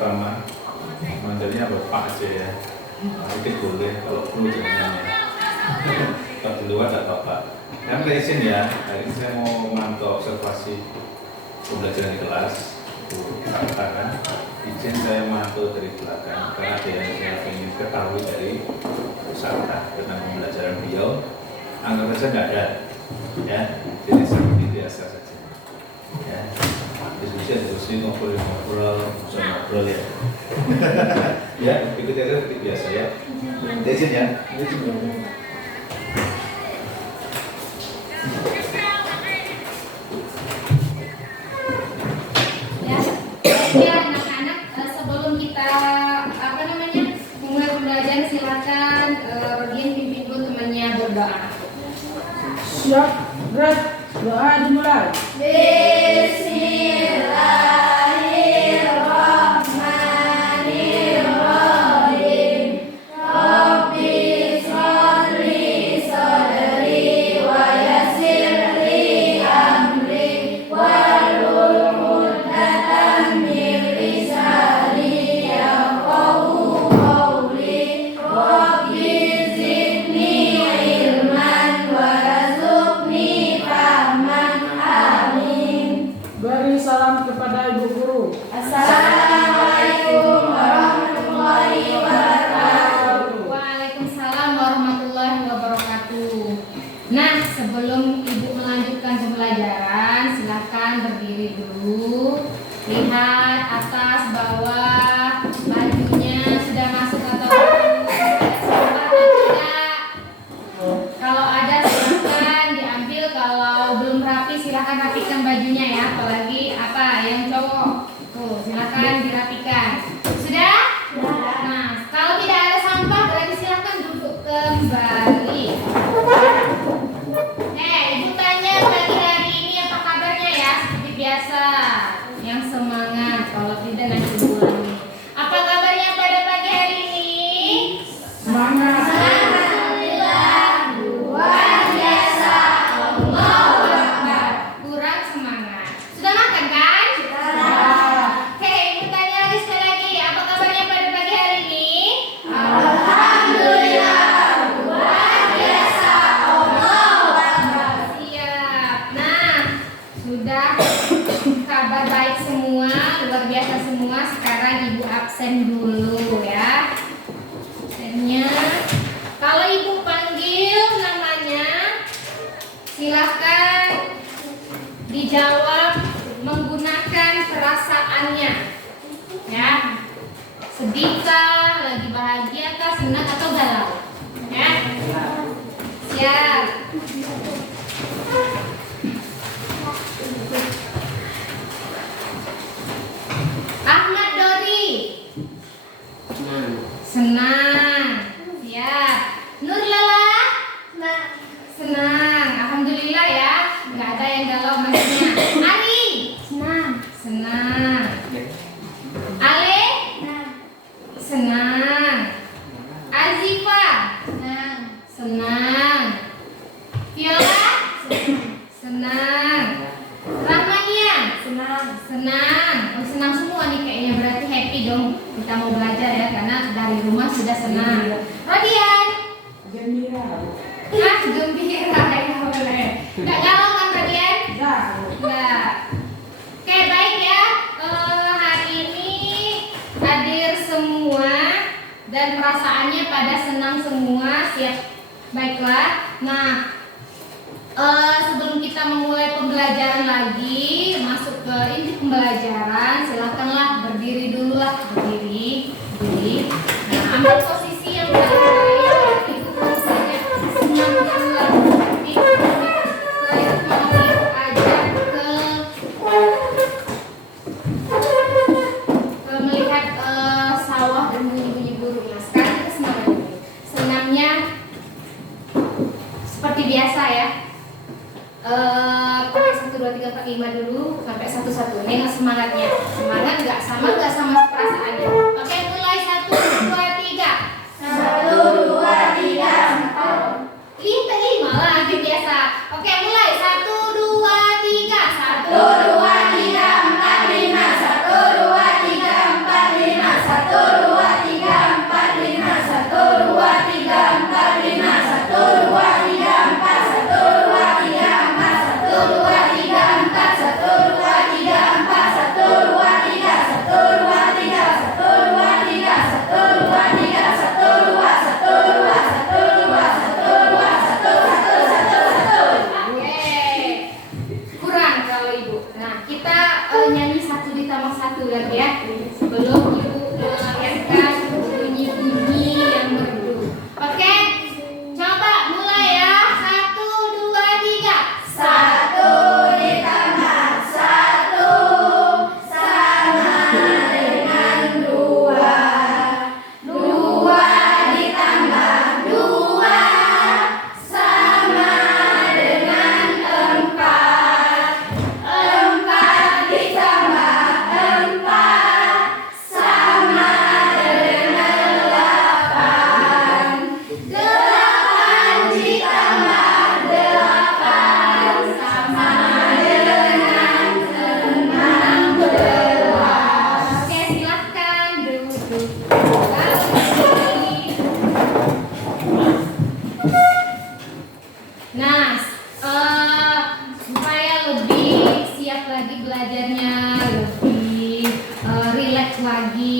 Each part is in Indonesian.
pertama manggilnya Bapak aja ya. Sedikit boleh, kalau perlu jangan ya. Kalau di luar tidak apa-apa. Yang izin ya, hari ini saya mau memantau observasi pembelajaran di kelas. Kita katakan izin saya memantau dari belakang karena ada yang saya ingin ketahui dari peserta tentang pembelajaran beliau. Anggap saja nggak ada, ya. Jadi seperti biasa saja. Ya, diskusi ngobrol ya. Ya, ikut aja seperti biasa ya. Izin ya. Ya, anak-anak, sebelum kita mulai pembelajaran, silakan Rodian pimpin dulu temannya berdoa. Siap, berat, doa dimulai. Beri salam kepada ibu guru. Assalamualaikum warahmatullahi wabarakatuh. Waalaikumsalam warahmatullahi wabarakatuh. Nah, sebelum ibu melanjutkan pembelajaran, silakan berdiri dulu. Lihat atas, bawah, bajunya sudah masuk atau belum? Ada atau tidak? Kalau ada silakan diambil, kalau belum rapi silakan rapikan bajunya ya, apalagi yang cowok. Tuh, silakan dirapikan. Sudah? Nah, kalau tidak ada sampah berarti silakan duduk kembali. Ibu tanya pagi hari ini apa kabarnya ya? Seperti biasa, yang semangat. Kalau tidak nanti ulangi. Apa kabarnya pada pagi hari ini? Semangat. Alhamdulillah, luar biasa. Allahu Akbar. Kurang semangat. Sudah makan kan? Sudah. Oke, ibu tanya lagi sekali lagi. Apa kabarnya pada pagi hari ini? Alhamdulillah, luar biasa. Allahu Akbar. Siap. Nah, sudah kabar baik semua, luar biasa semua. Sekarang ibu absen dulu ya. Absennya. Kalau ibu panggil namanya, silakan dijawab menggunakan perasaannya. Ya. Sedihkah, lagi bahagiakah, senang atau galau? Ya. Siap. Ahmad Dori. Senang. Siap. Nur Lala. Senang. Alhamdulillah ya. Nggak ada yang galau maksudnya. Ari. Senang. Ale. Senang. Azifa. Senang. Viola. Senang. Rahmania. Senang. Oh, senang semua nih kayaknya, berarti happy dong. Kita mau belajar ya, karena dari rumah sudah senang. Rodian. Gembira. Gembira ya boleh. Nggak galau kan Rodian? Nggak. Oke, baik ya. Hari ini hadir semua dan perasaannya pada senang semua. Siap. Baiklah. Nah, sebelum kita memulai pembelajaran lagi, masuk ke inti pembelajaran, silakanlah berdiri dulu lah, berdiri. Nah, ambil posisi yang baik. Ibu posisinya senang dulu lah. Saya mau ajak ke melihat sawah dan bunyi-bunyi burung. Nah, sekarang kita semangat dulu. Senangnya seperti biasa ya. Pakai 1, 2, 3, 4, 5 dulu sampai 1-1. Nengok semangatnya. Semangat nggak sama perasaannya. Oke, mulai 1, 2, 3. 1, 2, 3, 4. 5 lagi biasa. Oke, mulai 1, 2, 3. 1, 2, 3, 4, 5. 1, 2, 3, 4, 5.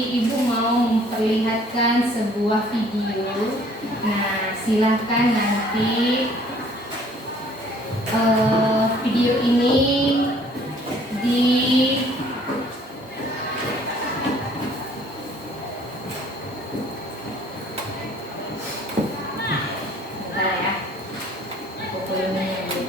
Ibu mau memperlihatkan sebuah video. Nah, silahkan nanti video ini di bentar ya. Aku pilihnya dulu.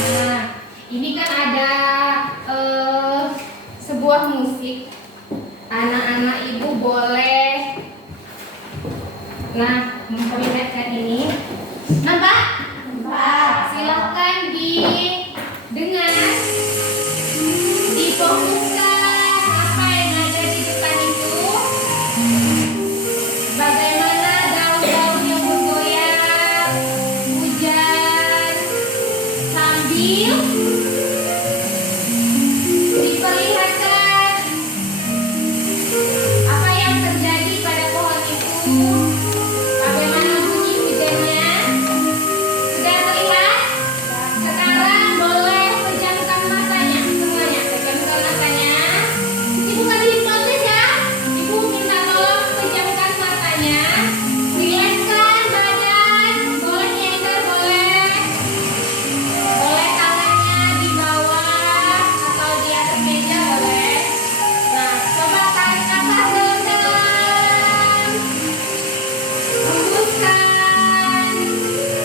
Nah, ini kan ada sebuah musik. Anak-anak ibu boleh memperlihatkan ini. Nampak? Silahkan didengar, difokuskan apa yang ada di depan itu. Bagaimana daun-daun yang bergoyang, hujan, sambil diperlihatkan apa yang terjadi pada pohon itu, bagaimana bunyi hujannya. Sudah terlihat? Sekarang boleh pejamkan matanya semuanya, pejamkan matanya. Ibu nggak dihipnotis ya, ibu minta tolong pejamkan matanya, rilekskan badan, boleh nyender, boleh tangannya di bawah atau di atas meja boleh. Nah, coba tarik nafas dalam-dalam, hembuskan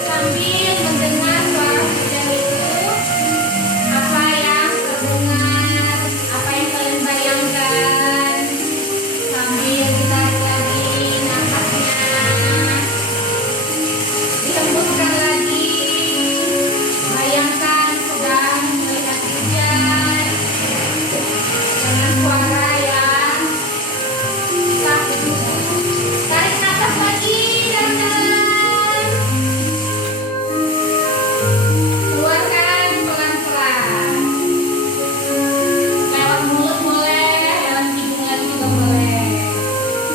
sambil mendengar suara hujan itu. Apa yang terdengar, apa yang kalian bayangkan, sambil ditarik lagi nafasnya, dihembuskan lagi. Bayangkan sedang melihat hujan dengan suara yang sahdu. Tarik nafas lagi dalam-dalam, keluarkan pelan-pelan. Lewat mulut boleh, lewat hidung lagi juga boleh.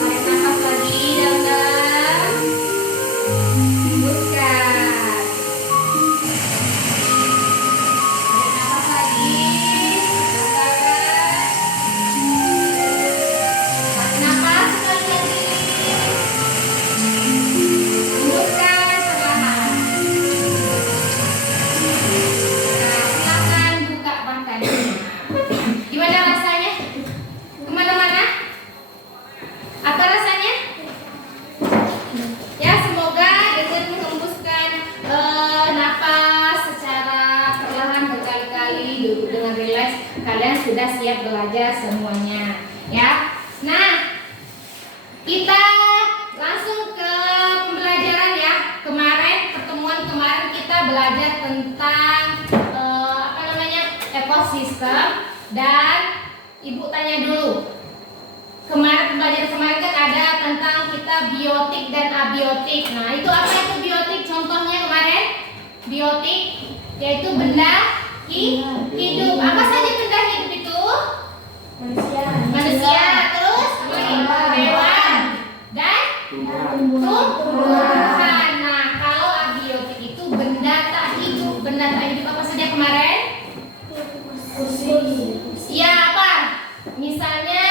Tarik nafas lagi dalam-dalam, hembuskan. Tarik nafas lagi dalam-dalam. Tarik nafas sekali lagi, hembuskan perlahan. Nah, silakan buka matanya. Gimana rasanya? Kemana-mana? Apa rasanya? Ya, semoga dengan menghembuskan napas secara perlahan berkali-kali, duduk dengan rileks, kalian sudah siap belajar semuanya. Ya. Nah, kita langsung ke pembelajaran ya. Pertemuan kemarin kita belajar tentang ekosistem, dan ibu tanya dulu. Pembelajaran kemarin kan ada tentang kita biotik dan abiotik. Nah, itu apa itu biotik? Contohnya kemarin biotik yaitu benda hidup. Apa saja benda hidup itu? Manusia, terus hewan dan tumbuhan. Nah, kalau abiotik itu benda tak hidup. Benda tak hidup apa saja kemarin? Iya, apa? Misalnya,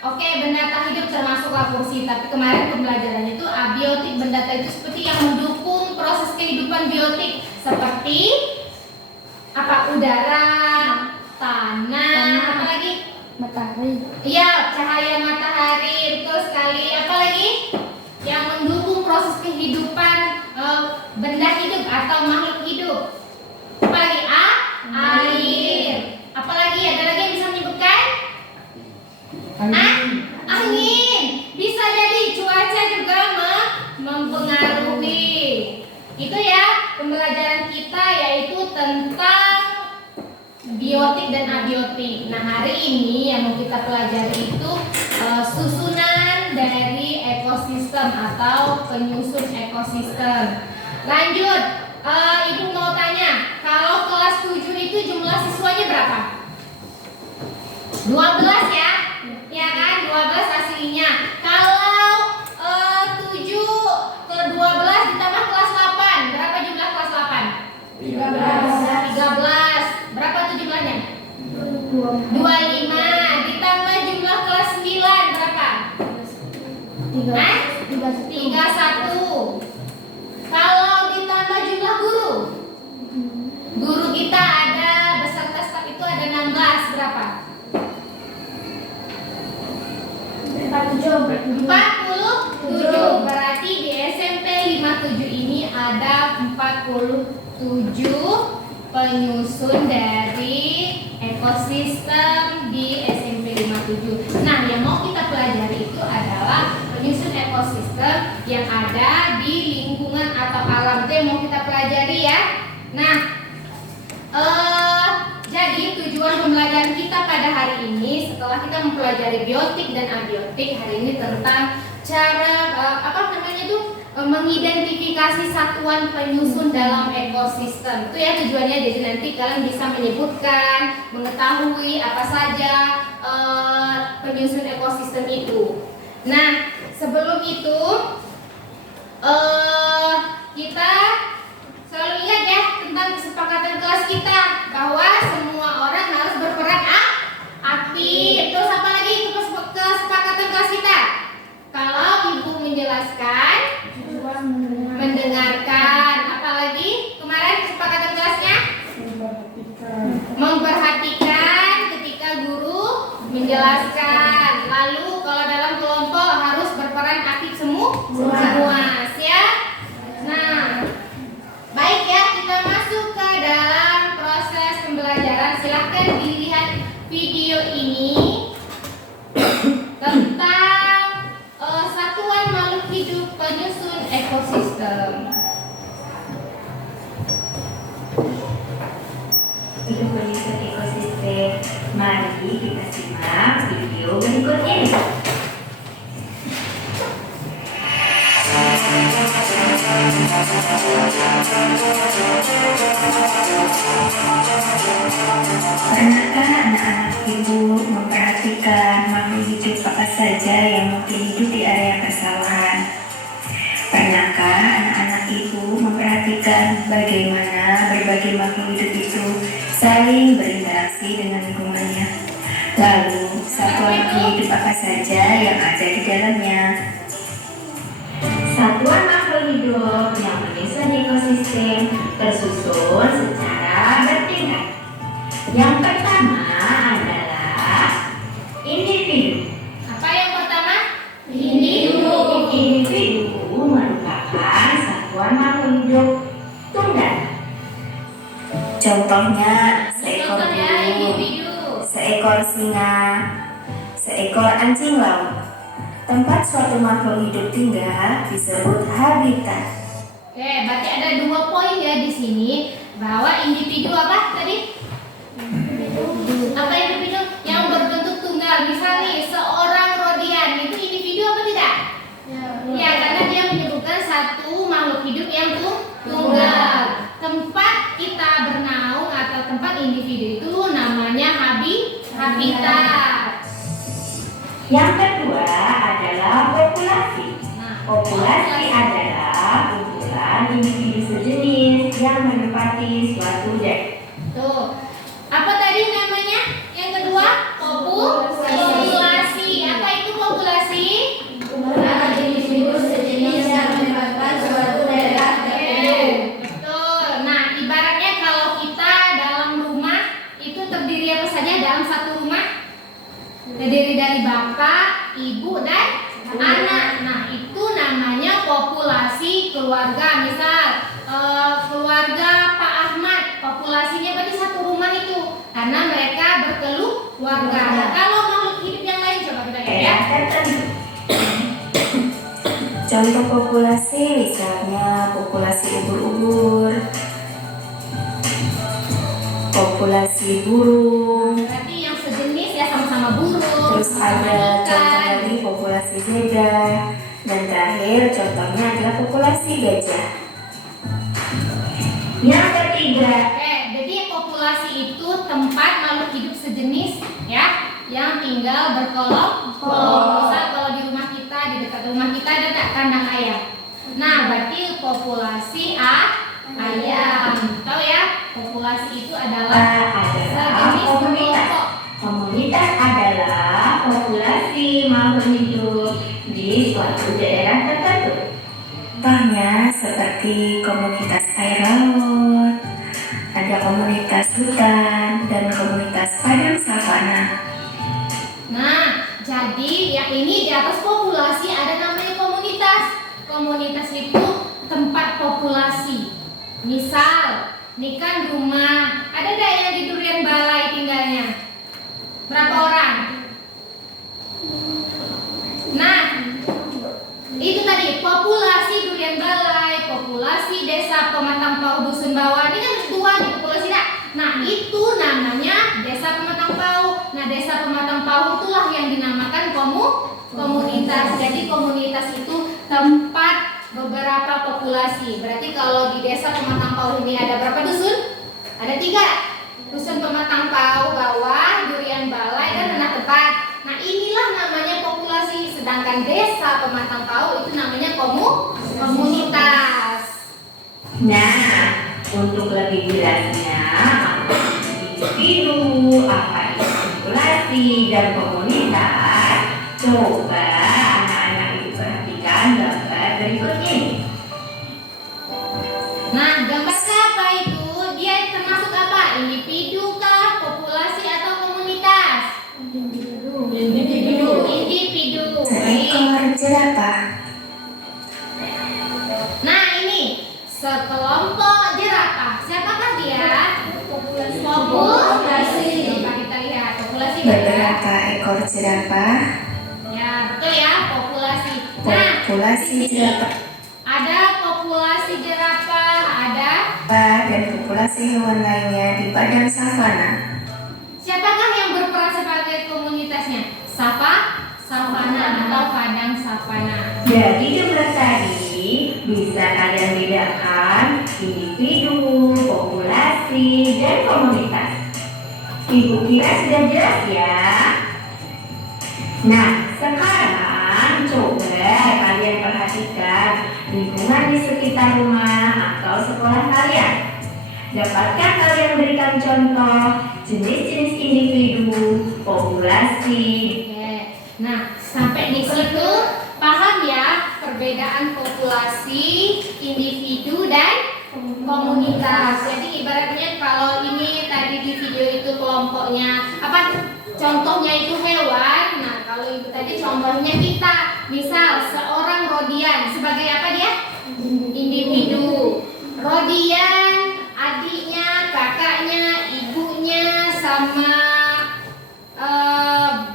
oke, benda tak hidup termasuklah kursi. Tapi kemarin pembelajarannya itu abiotik, benda tak hidup seperti yang mendukung proses kehidupan biotik, seperti apa? Udara, tanah, apa lagi? Matahari. Iya, cahaya matahari, betul sekali. Apa lagi? Yang mendukung proses kehidupan benda hidup atau makhluk hidup. Apa lagi? Air. Apa lagi? Ada lagi yang bisa menyebutkan? Angin. Bisa jadi cuaca juga mempengaruhi. Itu ya pembelajaran kita, yaitu tentang biotik dan abiotik. Nah, hari ini yang mau kita pelajari itu susunan dari ekosistem atau penyusun ekosistem. Lanjut, ibu mau tanya, kalau kelas 7 itu jumlah siswanya berapa? 12 ya? Ya kan, 12 aslinya. Kalau 7 ke 12 ditambah kelas 8, berapa jumlah kelas 8? 13. Berapa tuh jumlahnya? 25. Ditambah jumlah kelas 9 berapa? 31. Kalau ditambah jumlah guru, guru kita ada beserta staf itu ada 16 berapa? 47. Berarti di SMP 57 ini ada 47 penyusun dari ekosistem di SMP 57. Nah, yang mau kita pelajari itu adalah penyusun ekosistem yang ada di lingkungan atau alam, itu yang mau kita pelajari ya. Nah, jadi tujuan pembelajaran kita pada hari ini setelah kita mempelajari biotik dan abiotik, hari ini tentang cara mengidentifikasi satuan penyusun dalam ekosistem. Itu ya tujuannya, jadi nanti kalian bisa menyebutkan, mengetahui apa saja penyusun ekosistem itu. Nah, sebelum itu kita selalu ingat ya tentang kesepakatan kelas kita bahwa semua orang harus berperan aktif. Terus apa lagi kesepakatan kelas kita? Kalau ibu menjelaskan, mendengarkan, apalagi kemarin kesepakatan kelasnya memperhatikan ketika guru menjelaskan. Lalu kalau dalam kelompok harus berperan aktif semua. Siap? Nah, baik ya, kita masuk ke dalam proses pembelajaran. Silahkan dilihat video ini tentang satuan makhluk hidup penyusun ekosistem. Untuk penyusun ekosistem, mari kita simak video berikut ini. Pernahkah anak-anak ibu memperhatikan makhluk hidup apa saja yang mungkin hidup di area persawahan? Pernahkah anak-anak ibu memperhatikan bagaimana berbagai makhluk hidup itu saling berinteraksi dengan lingkungannya? Lalu, satuan makhluk hidup apa saja yang ada di dalamnya? Satuan makhluk hidup yang menyusun ekosistem tersusun secara bertingkat. Yang pertama adalah individu. Apa yang pertama? Individu merupakan satuan makhluk hidup tunggal. Contohnya seekor Contohnya burung, individu. seekor singa, seekor anjing laut. Tempat suatu makhluk hidup tinggal disebut habitat. Oke, berarti ada 2 poin ya di sini, bahwa individu apa tadi? Apa individu yang berbentuk tunggal. Misalnya seorang Rodian itu individu apa tidak? Ya, karena dia menyebutkan satu makhluk hidup yang tunggal. Tempat kita bernaung atau tempat individu itu namanya habitat. Yang kedua adalah populasi. Populasi adalah kumpulan individu sejenis yang menempati suatu daerah. Tuh. Apa tadi namanya? Yang kedua, populasi. Apa itu populasi? Individu sejenis yang menempati suatu daerah. Betul. Nah, ibaratnya kalau kita dalam rumah itu terdiri apa saja dalam satu rumah? Terdiri dari bapak, ibu, dan anak. Nah, itu namanya populasi keluarga. Misal keluarga Pak Ahmad, populasinya berarti satu rumah itu, karena mereka berkeluarga. Nah, kalau makhluk hidup yang lain coba kita lihat ya. Contoh populasi misalnya populasi ubur-ubur, populasi burung. Berarti yang sejenis ya, sama-sama burung. Terus ada contoh ikan. lagi populasi zebra, dan terakhir contohnya adalah populasi gajah. Yang ketiga, Jadi populasi itu tempat makhluk hidup sejenis ya, yang tinggal berkelompok. Misal kalau di rumah kita, di dekat rumah kita ada tak kandang ayam. Nah, berarti populasi ayam. Tahu ya? Populasi itu adalah adalah sejenis komunitas. kelompok. Komunitas adalah populasi makhluk hidup di suatu daerah tertentu. Contohnya seperti komunitas air laut, ada komunitas hutan, dan komunitas padang savana. Nah, jadi yang ini di atas populasi ada namanya komunitas. Komunitas itu tempat populasi. Misal, ini kan rumah, ada nggak yang di durian balai tinggalnya? Berapa orang? Nah, itu tadi populasi durian balai, populasi desa Pematang Pau Dusun Bawah. Ini kan dua nih populasi dah. Nah, itu namanya desa Pematang Pau. Nah, desa Pematang Pau itulah yang dinamakan komunitas. Jadi komunitas itu tempat beberapa populasi. Berarti kalau di desa Pematang Pau ini ada berapa dusun? Ada 3. Dusun Pematang Pau Bawah, Durian Balai, dan Renah Tepat. Nah, inilah namanya populasi. Sedangkan desa Pematang Pau itu namanya komunitas. Nah, untuk lebih jelasnya, apa itu individu, apa itu populasi dan komunitas, coba anak-anak itu perhatikan gambar berikut ini. Nah, gambar apa itu? Dia termasuk apa? Individu kah? Populasi atau komunitas? Individu. Baik. Seekor jerapah. Nah, ini sekelompok jerapah. Siapakah dia? Populasi. Coba kita lihat populasi ya. Beberapa ekor jerapah. Ya, betul ya, populasi. Nah, Populasi jerapah ada populasi jerapah, ada dan populasi hewan lainnya di padang savana. siapakah yang berperan sebagai komunitasnya? Savana atau padang savana. Dari jumlah tadi bisa kalian bedakan individu, populasi, dan komunitas. Ibu kira sudah jelas ya? Nah, sekarang coba kalian perhatikan lingkungan di sekitar rumah atau sekolah kalian. Dapatkah kalian berikan contoh jenis-jenis individu, populasi? Oke. Nah, sampai di situ paham ya perbedaan populasi, individu, dan komunitas. Jadi ibaratnya kalau ini tadi di video itu kelompoknya apa? Contohnya itu hewan. Nah, kalau itu tadi contohnya kita. Misal seorang Rodian sebagai apa dia? Individu. Rodian, adiknya, kakaknya, ibunya, sama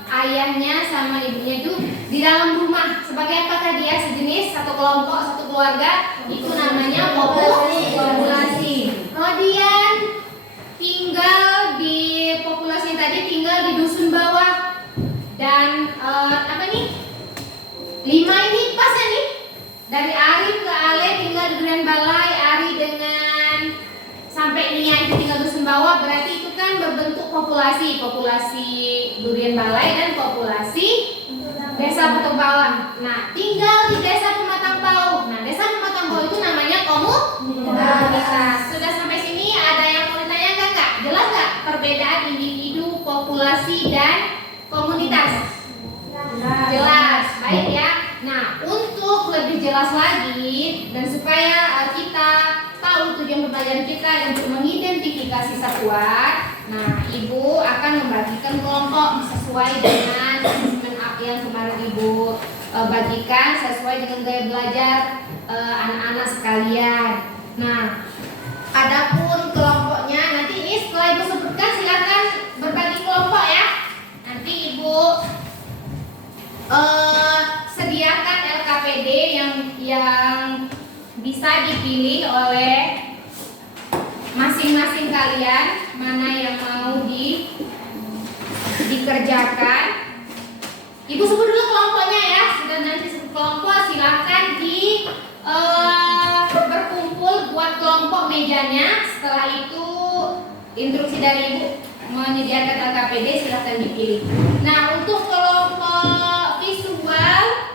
ayahnya sama ibunya itu di dalam rumah. Sebagai apakah dia? Sejenis, satu kelompok, satu keluarga. Itu namanya populasi. Rodian tinggal di populasi tadi tinggal di dusun bawah. Dan apa nih? 5 ini pas ya nih. Dari Ari ke Ale tinggal di Durian Balai, Ari dengan sampai Nia itu tinggal dusun bawah, berarti itu kan berbentuk populasi Durian Balai dan populasi desa Pematang Bawah. Nah, tinggal di desa Pematang Pau. Nah, desa Pematang Pau itu namanya komunitas. Sudah sampai sini ada yang mau ditanyakan nggak? Jelas nggak perbedaan individu, populasi, dan komunitas? Jelas, baik ya. Nah, untuk lebih jelas lagi dan supaya kita tahu tujuan pembelajaran kita untuk mengidentifikasi satwa, nah Ibu akan membagikan kelompok sesuai dengan asesmen yang kemarin Ibu bagikan sesuai dengan gaya belajar anak-anak sekalian. Nah, adapun kelompoknya nanti ini setelah Ibu sebutkan silakan berbagi kelompok ya. Nanti Ibu sediakan LKPD yang bisa dipilih oleh masing-masing kalian mana yang mau dikerjakan. Ibu sebut dulu kelompoknya ya. Sudah nanti sebut kelompok silahkan berkumpul buat kelompok mejanya. Setelah itu instruksi dari Ibu menyediakan LKPD silahkan dipilih. Nah, untuk kelompok visual,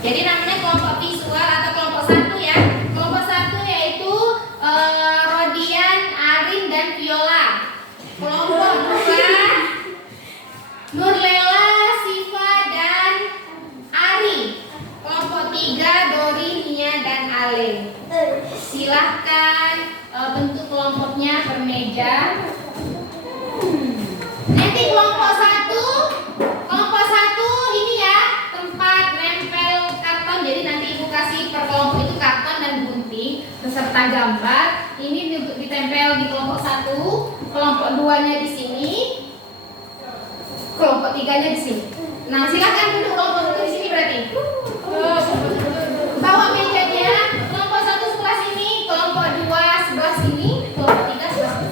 jadi namanya kelompok visual atau kelompok 1 ya. Kelompok ya. Nanti kelompok satu ini ya tempat nempel karton. Jadi nanti ibu kasih per kelompok itu karton dan gunting beserta gambar. Ini ditempel di kelompok 1, kelompok 2-nya di sini, kelompok 3-nya di sini. Nah silakan duduk kelompok 1 di sini berarti. Bawa mejanya. Kelompok 1 sebelah sini, kelompok 2 sebelah sini, kelompok 3 sebelah sini.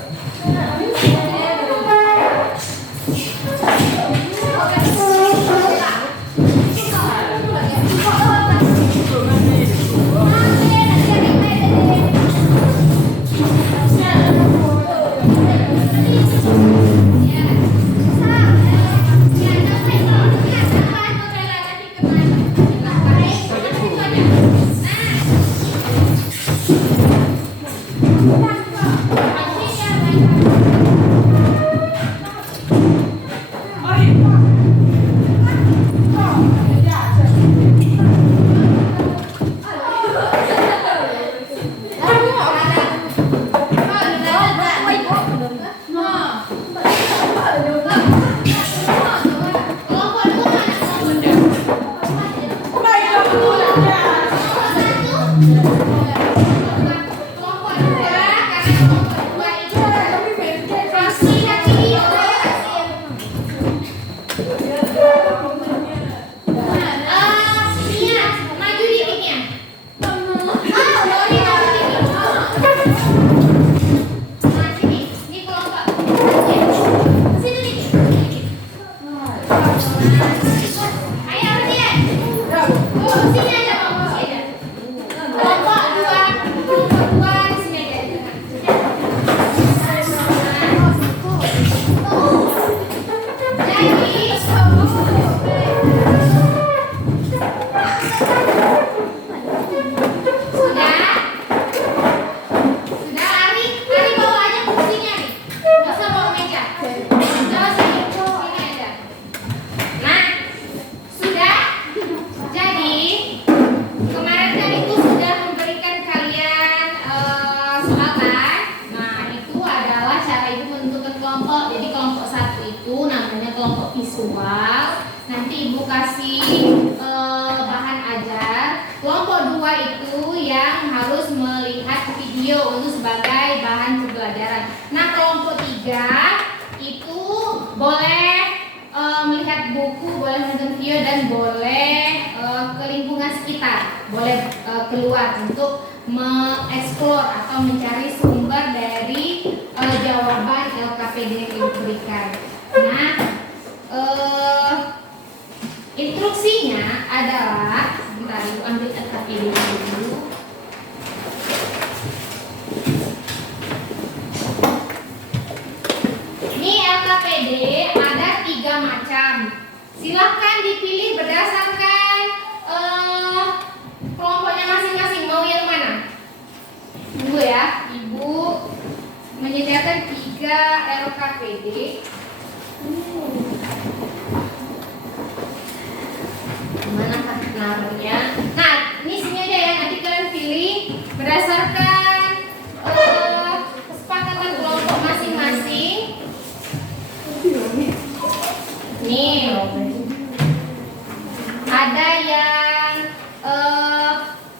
Keluar untuk mengeksplor atau mencari sumber dari jawaban LKPD yang diberikan. Nah, instruksinya adalah, sebentar ibu ambil LKPD dulu. Ini LKPD ada 3 macam. Silahkan dipilih berdasarkan kelompoknya masing-masing. Mau yang mana? Tunggu ya, ibu menyediakan 3 LKPD. Manakah namanya? Nah, ini sini aja ya, nanti kalian pilih berdasarkan kesepakatan kelompok masing-masing. Nih, ada yang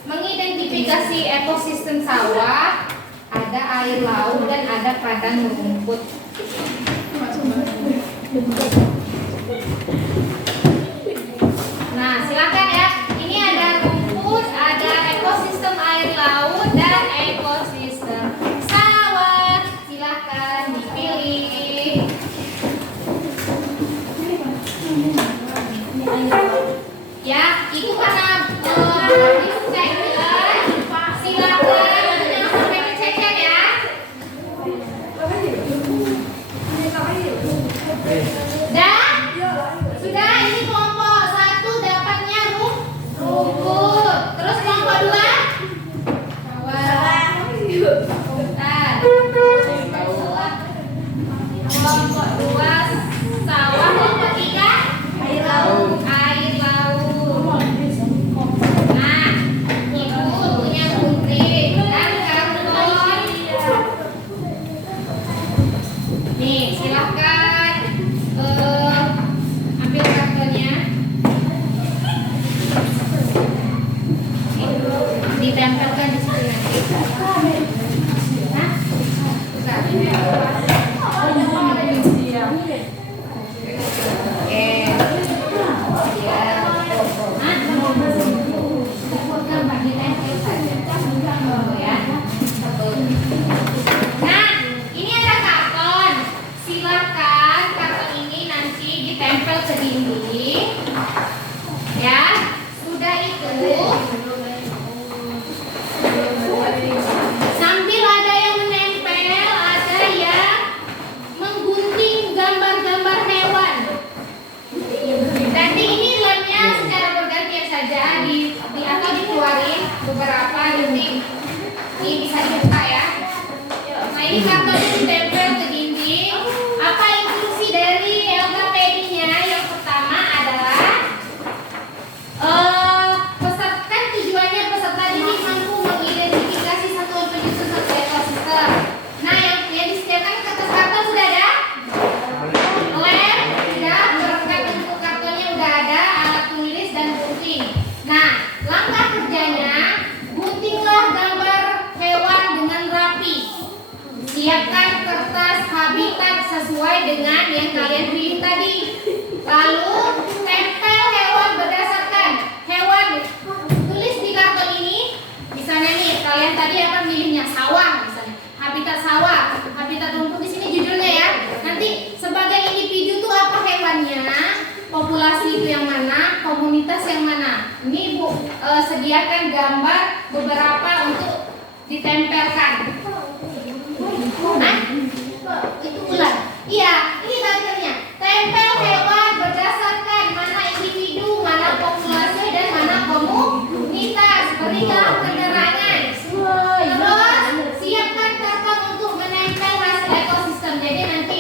mengidentifikasi ekosistem sawah, ada air laut, dan ada padang rumput. Nah, silakan ya. Ini ada rumput, ada ekosistem air laut, dan ekosistem sawah. Silakan dipilih. Ya, itu karena ini kartonnya ditempel ke dinding. Apa instruksi dari LKPD-nya? Yang pertama adalah peserta, tujuannya peserta didik mampu mengidentifikasi satuan penyusun satu ekosistem. Nah, yang disediakan kertas karton sudah ada? Lem sudah, perangkat untuk kartonnya udah ada, alat tulis dan gunting. Nah, langkah kerjanya, guntinglah gambar hewan dengan rapi. Siapkan kertas habitat sesuai dengan yang kalian pilih tadi. Lalu tempel hewan berdasarkan hewan. Tulis di karton ini, misalnya nih kalian tadi akan milihnya sawah misalnya, habitat sawah, habitat rumput di sini judulnya ya. Nanti sebagai individu tuh apa hewannya, populasi itu yang mana, komunitas yang mana. Ini Bu sediakan gambar beberapa untuk ditempelkan. Hah? Itu ular. Iya, ini bagiannya. Tempel hewan berdasarkan mana individu, mana populasi dan mana komunitas. Berikan penerangan. Terus siapkan karton untuk menempel hasil ekosistem. Jadi nanti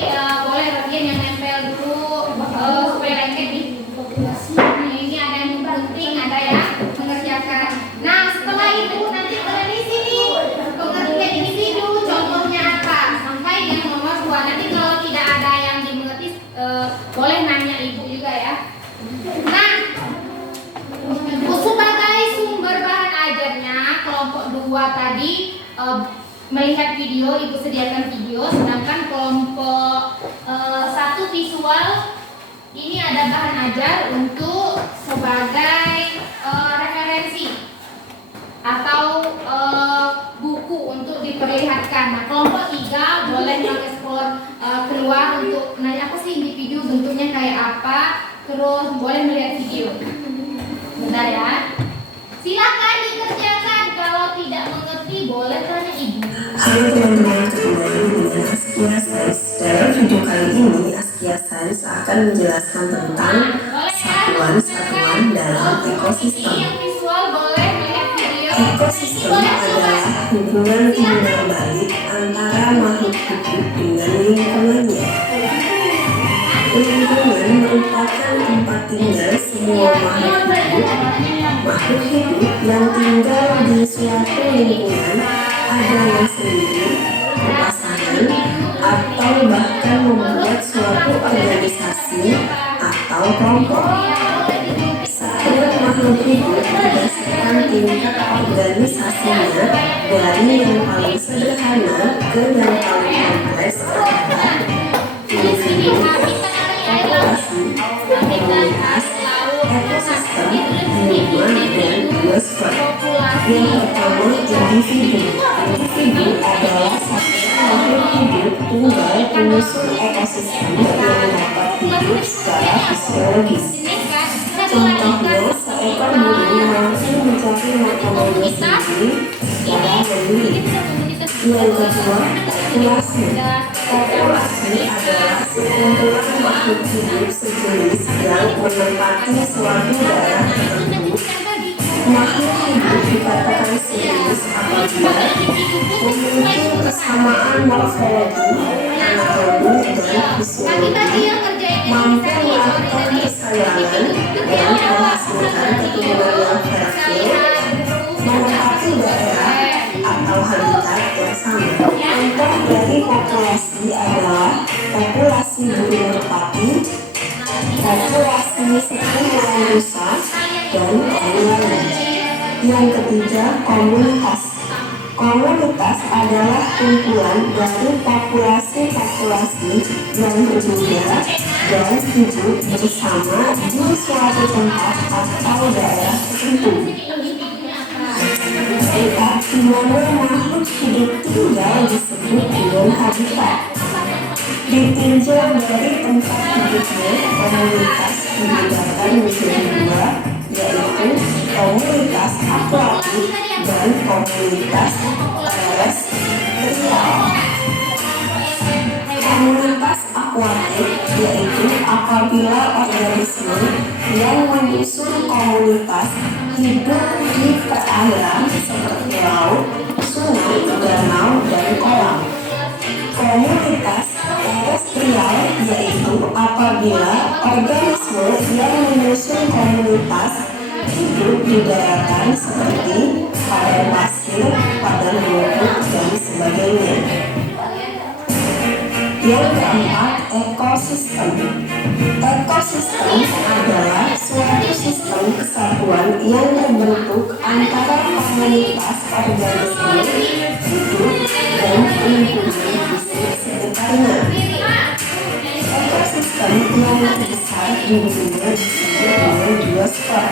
boleh bagian yang nempel dulu supaya lengket nih. Nah, ini ada yang mempenting, ada yang mengerjakan. Nah, setelah itu nanti di sini pengertian individu, contohnya apa? Sampai yang nomor 2. Nanti kalau tidak ada yang dimengerti boleh nanya ibu juga ya. Nah, sebagai sumber bahan ajarnya kelompok 2 tadi melihat video, ibu sediakan video, sedangkan kelompok 1 visual ini ada bahan ajar untuk sebagai referensi atau buku untuk diperlihatkan. Nah, kelompok 3 boleh mengeksplor keluar untuk nanya apa sih individu, bentuknya kayak apa, terus boleh melihat video. Bentar ya. Silakan dikerjakan, kalau tidak mengerti boleh tanya ibu. Halo teman-teman, kembali dengan Askia Sains. Dalam video kali ini, Askia Sains akan menjelaskan tentang satuan-satuan dalam ekosistem. Yang visual boleh melihat video. Ekosistem adalah hubungan timbal balik antara makhluk hidup dengan lingkungannya. Lingkungan merupakan tempat tinggal semua makhluk hidup. Makhluk hidup yang tinggal di suatu lingkungan ada yang sendiri, berpasangan, atau bahkan membuat suatu organisasi atau kelompok. Setiap makhluk hidup berdasarkan tingkat organisasinya dari yang paling sederhana ke yang paling kompleks adalah individu, populasi, komunitas, ekosistem, lingkungan, dan biosfer. Yang pertama, individu. Individu adalah satuan makhluk hidup tunggal penyusun ekosistem yang dapat hidup secara fisiologis. Contohnya, seekor burung mampu mencari makanannya sendiri secara mandiri. Yang kedua, populasi. Populasi adalah sekumpulan makhluk hidup sejenis yang menempati suatu daerah tertentu. Makhluk hidup dikatakan sejenis apabila memiliki kesamaan morfologi, anatomi, dan fisiologi, mampu melakukan persayangan dan menghasilkan keturunan yang fertil, menempati daerah atau habitat yang sama. Contoh dari populasi adalah populasi burung merpati, populasi sekumpulan rusa, dan lain-lain. Yang ketiga, komunitas. Komunitas adalah kumpulan dari populasi-populasi yang berbeda dan hidup bersama di suatu tempat atau daerah tertentu. Tempat di mana makhluk hidup tinggal disebut dengan habitat. Ditinjau dari tempat hidupnya, komunitas dibedakan menjadi 2, yaitu komunitas akuatik dan komunitas terestrial. Komunitas akuatik yaitu apabila organisme yang menyusun komunitas hidup di perairan seperti laut, sungai, danau, dan kolam. Komunitas terestrial yaitu apabila organisme yang menyusun komunitas hidup di daratan seperti padang pasir, padang rumput, dan sebagainya. Yang keempat, ekosistem. Ekosistem adalah suatu sistem kesatuan yang terbentuk antara komunitas organisme hidup dan lingkungan fisik sekitarnya. Ekosistem yang terbesar di dunia disebut dengan biosfer.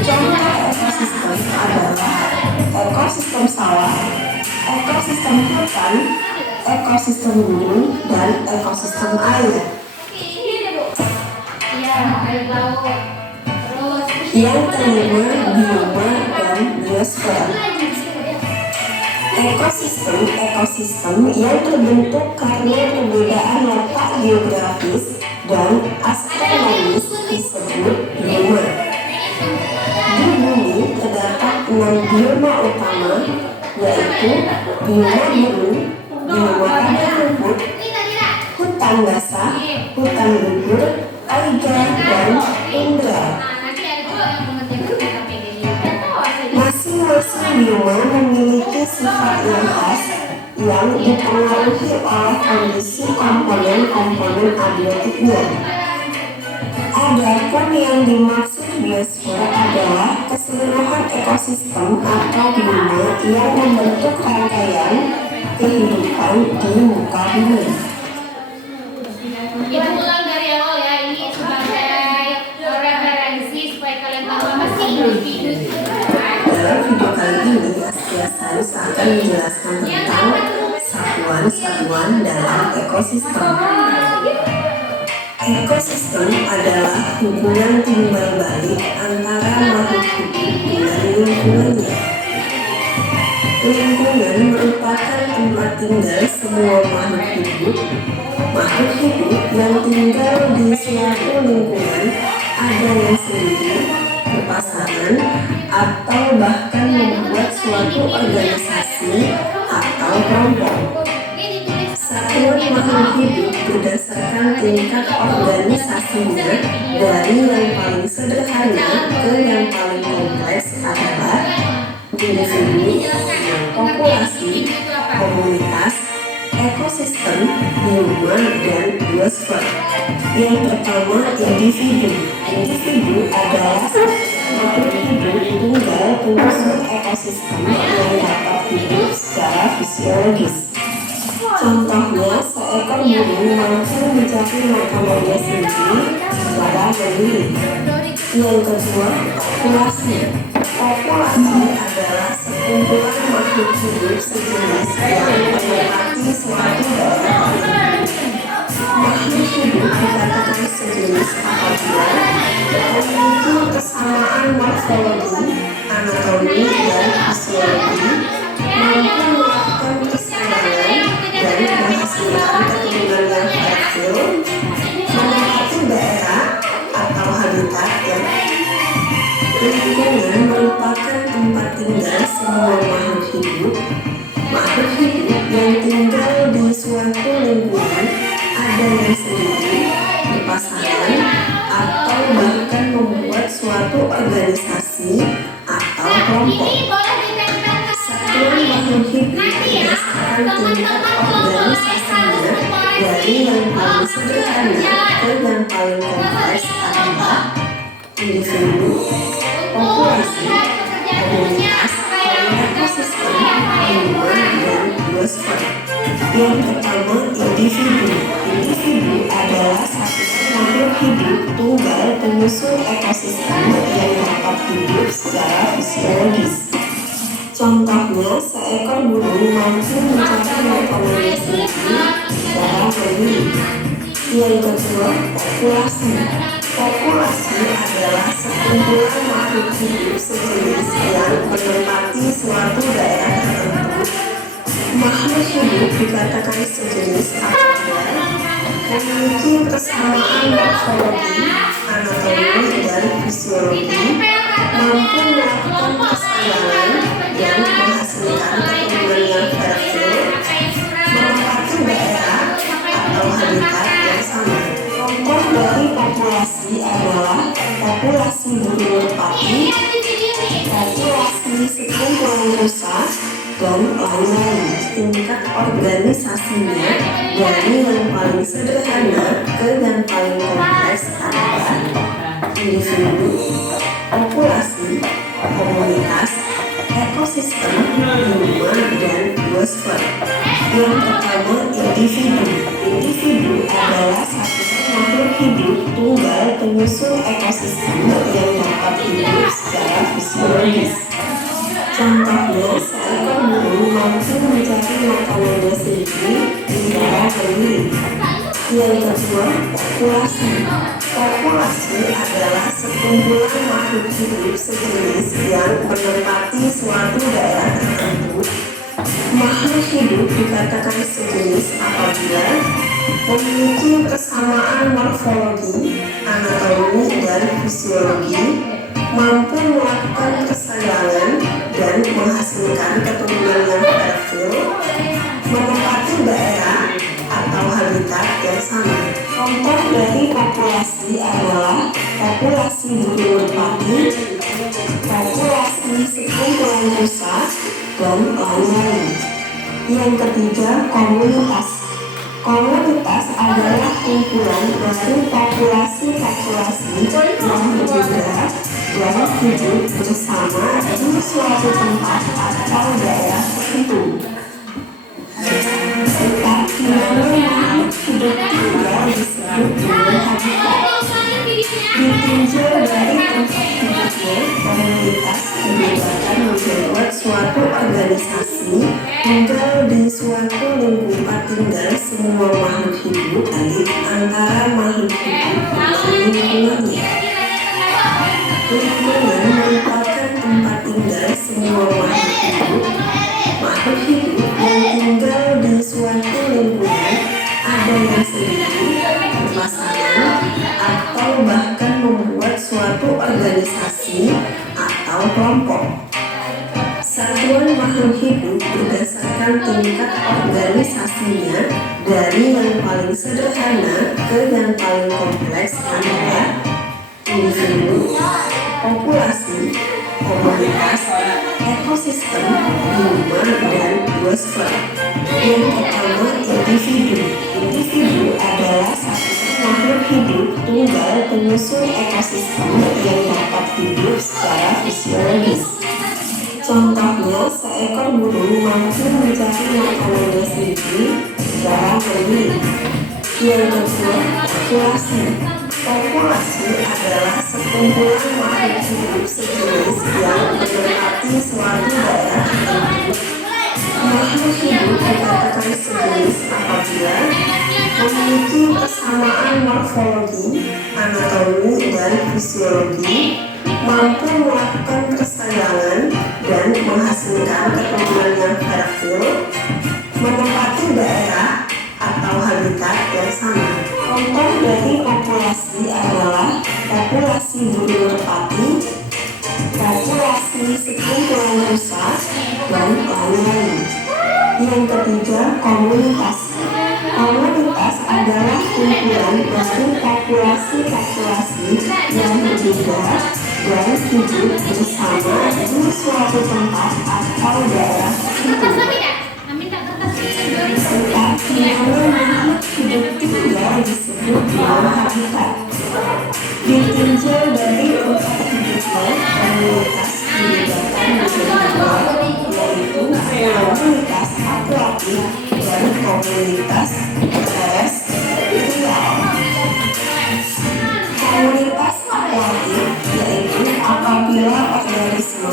Contoh ekosistem adalah ekosistem sawah, ekosistem hutan, ekosistem gunung, dan ekosistem air. Air laut. Terus Yang kelima, bioma dan biosfer. Ekosistem yang terbentuk karena perbedaan letak geografis dan astronomis disebut bioma. Di bumi terdapat 6 bioma utama, yaitu bioma gunung, bioma padang rumput, hutan basah, hutan gugur, taiga, dan tundra. nanti ada juga yang pengertian KPD. Masing-masing bioma memiliki sifat yang khas yang dipengaruhi oleh kondisi komponen-komponen abiotiknya. Adapun yang dimaksud biosfer adalah keseluruhan ekosistem atau bioma yang membentuk rangkaian kehidupan di muka bumi. Kita ulang dari awal ya, ini sebagai referensi supaya kalian tahu apa sih individu. Dalam video kali ini, Askia Sains akan menjelaskan tentang satuan-satuan dalam ekosistem. Ekosistem adalah hubungan timbal balik antara makhluk hidup dengan lingkungannya. Lingkungan merupakan tempat tinggal semua makhluk hidup. Makhluk hidup yang tinggal di suatu lingkungan ada yang sendiri, berpasangan, atau bahkan membuat suatu organisasi atau kelompok. Satuan makhluk hidup berdasarkan tingkat organisasinya dari yang paling sederhana ke yang paling kompleks adalah individu, populasi, komunitas, ekosistem, bioma, dan biosfer. Yang pertama, individu. Individu adalah makhluk hidup tunggal penyusun ekosistem yang dapat hidup secara fisiologis. Contohnya, seekor burung mampu mencari makanannya sendiri secara mandiri. Yang kedua, populasi. Populasi adalah sekumpulan makhluk hidup sejenis yang menempati suatu daerah. Makhluk hidup dikatakan sejenis apabila memiliki kesamaan morfologi, anatomi, dan fisiologi, mampu melakukan keseimbangan dan menghasilkan keturunan yang fertil, menempati daerah atau habitat yang lingkungan merupakan tempat tinggal semua makhluk hidup. Makhluk hidup yang tinggal di suatu lingkungan ada yang sendiri, berpasangan, atau bahkan membuat suatu organisasi atau kelompok. Satuan makhluk hidup berdasarkan tingkat organisasinya dari yang paling sederhana ke yang paling kompleks adalah individu, populasi, komunitas, ekosistem, bioma, dan biosfer. Yang pertama, individu. Individu adalah satu makhluk hidup tunggal penyusun ekosistem yang dapat hidup secara fisiologis. Contohnya, seekor burung mampu mencari makanannya sendiri secara mandiri. Yang kedua, populasi. Populasi adalah sekumpulan makhluk hidup sejenis yang menempati suatu daerah tertentu. Makhluk hidup dikatakan sejenis apabila memiliki kesamaan morfologi, anatomi, dan fisiologi, mampu melakukan keseimbangan dan menghasilkan keturunan yang fertil, menempati populasi burung merpati, populasi sekumpulan rusa, dan lain-lain. Tingkat organisasinya dari yang paling sederhana ke yang paling kompleks adalah individu, populasi, komunitas, ekosistem, lingkungan, dan biosfer. Yang pertama, individu. Individu adalah satu makhluk hidup tunggal penyusun ekosistem yang dapat hidup secara fisiologis. Contohnya, seekor burung mampu mencari makanannya sendiri di daerah sendiri. Yang kedua, populasi. Populasi adalah sekumpulan makhluk hidup sejenis yang menempati suatu daerah tertentu. Makhluk hidup dikatakan sejenis apabila memiliki persamaan morfologi, anatomi, dan fisiologi, mampu melakukan persayangan dan menghasilkan keturunan yang fertil, menempati daerah atau habitat yang sama. Contoh dari populasi adalah populasi burung merpati, populasi sekumpulan rusa, dan lain-lain. Yang ketiga, komunitas. Komunitas adalah kumpulan dari populasi-populasi yang berbeda dan hidup bersama di suatu tempat atau daerah tertentu. Tempat di mana makhluk hidup tinggal disebut dengan habitat. Ditinjau dari tempat hidupnya, komunitas dibedakan membuat suatu organisasi tinggal di suatu lingkungan tinggal semua makhluk hidup baik antara makhluk hidup dan lingkungannya. Lingkungan merupakan tempat tinggal semua makhluk hidup. Makhluk hidup yang tinggal di suatu lingkungan ada yang sendiri, berpasangan, atau bahkan membuat suatu organisasi atau kelompok. Satuan makhluk hidup berdasarkan tingkat organisasinya dari yang paling sederhana ke yang paling kompleks adalah individu, populasi, komunitas, ekosistem, lingkungan, dan biosfer. Yang pertama, individu. Individu adalah satu makhluk hidup tunggal penyusun ekosistem yang dapat hidup secara fisiologis. Contohnya, seekor burung mampu mencari makanannya sendiri secara mandiri. Yang kedua, populasi. Populasi adalah sekumpulan makhluk hidup sejenis yang menempati suatu daerah tertentu. Makhluk hidup dikatakan sejenis apabila memiliki persamaan morfologi, anatomi, dan fisiologi, mampu melakukan persayangan dan menghasilkan keturunan yang fertil, menempati daerah atau habitat yang sama. Contoh dari populasi adalah populasi burung merpati, populasi sekumpulan rusa, dan lain-lain. Yang ketiga, komunitas. Komunitas adalah kumpulan dari populasi-populasi yang berbeda dan hidup bersama di suatu tempat atau daerah tertentu. Tempat di mana makhluk hidup tinggal disebut dengan habitat. Ditinjau dari tempat hidupnya, komunitas dibedakan menjadi dua, yaitu komunitas akuatik dan komunitas terestrial. Komunitas akuatik yaitu apabila organisme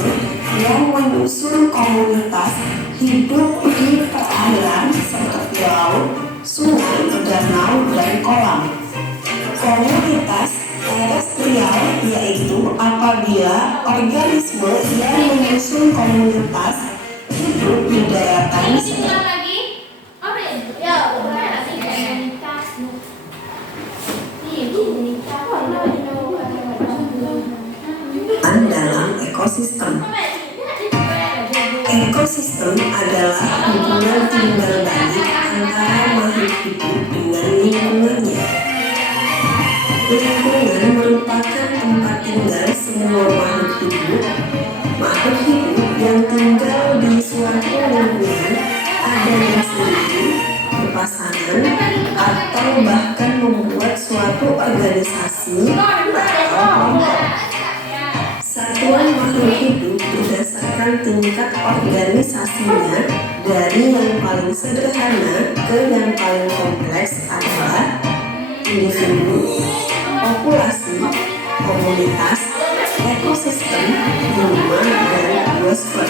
yang menyusun komunitas hidup di perairan seperti laut, sungai, danau, dan kolam. Komunitas terestrial yaitu apabila organisme yang menyusun komunitas hidup di daratan seperti dalam ekosistem. Ekosistem adalah hubungan timbal balik antara makhluk hidup dengan lingkungannya. Lingkungan merupakan tempat tinggal pasangan atau bahkan membuat suatu organisasi atau kelompok. Satuan makhluk hidup berdasarkan tingkat organisasinya dari yang paling sederhana ke yang paling kompleks adalah individu, populasi, komunitas, ekosistem, lingkungan, dan biosfer.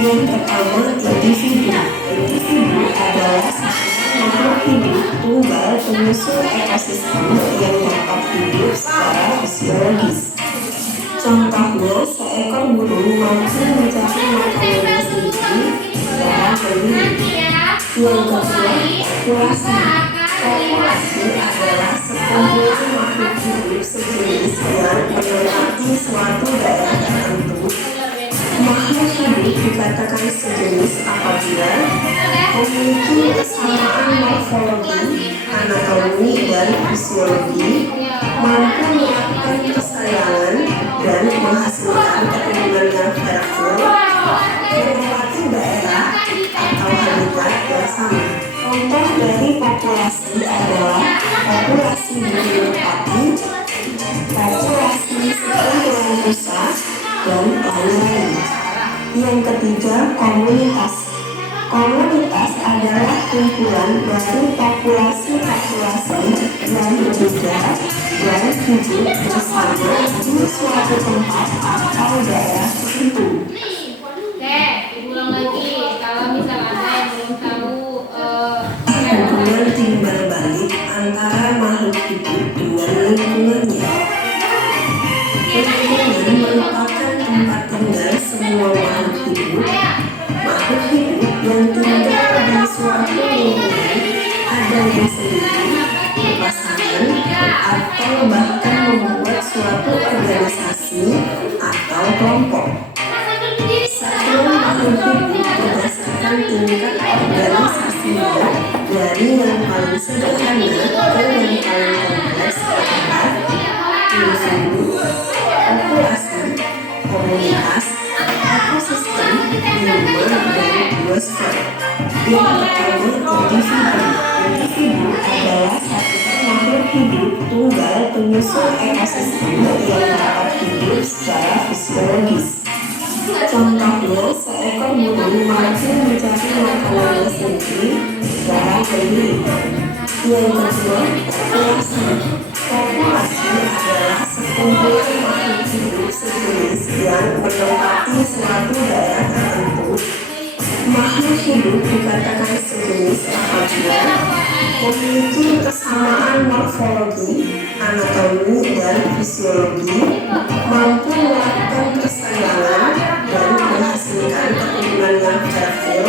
Yang pertama, individu. Individu adalah satuan makhluk hidup tunggal penyusun ekosistem yang dapat hidup secara fisiologis. Contohnya, seekor burung mampu mencari makanannya sendiri secara mandiri. Yang kedua, populasi. Populasi adalah sekumpulan makhluk hidup sejenis yang menempati suatu daerah tertentu. Makhluk hidup dikatakan sejenis apabila memiliki kesamaan morfologi, anatomi, dan fisiologi, mampu melakukan persayangan dan menghasilkan keturunan yang fertil, menempati daerah atau habitat yang sama. Contoh dari populasi adalah populasi burung merpati, populasi sekumpulan rusa, dan lain-lain. Yang ketiga, komunitas. Komunitas adalah kumpulan dari populasi-populasi yang berbeda dan hidup bersama di suatu tempat atau daerah tertentu. Oke, diulang lagi. Kalau misal ada yang belum tahu Hubungan timbal balik antara makhluk hidup dengan lingkungannya. Lingkungan merupakan tempat tinggal semua makhluk hidup. Makhluk hidup yang tinggal di suatu lingkungan ada yang sendiri, berpasangan, atau bahkan membuat suatu organisasi atau kelompok. Satuan makhluk hidup berdasarkan tingkat organisasinya dari yang paling sederhana ke yang paling kompleks adalah individu, populasi, komunitas, ekosistem, lingkungan, dan biosfer. Yang pertama, individu. Individu adalah satuan makhluk hidup tunggal penyusun ekosistem yang dapat hidup secara fisiologis. Contohnya, seekor burung mampu mencari makanannya sendiri secara mandiri. Yang kedua, populasi. Populasi adalah sekumpulan makhluk hidup sejenis yang menempati suatu daerah tertentu. Makhluk hidup dikatakan sejenis apabila memiliki kesamaan morfologi, anatomi, dan fisiologi, mampu melakukan persayangan dan menghasilkan keturunan yang fertil,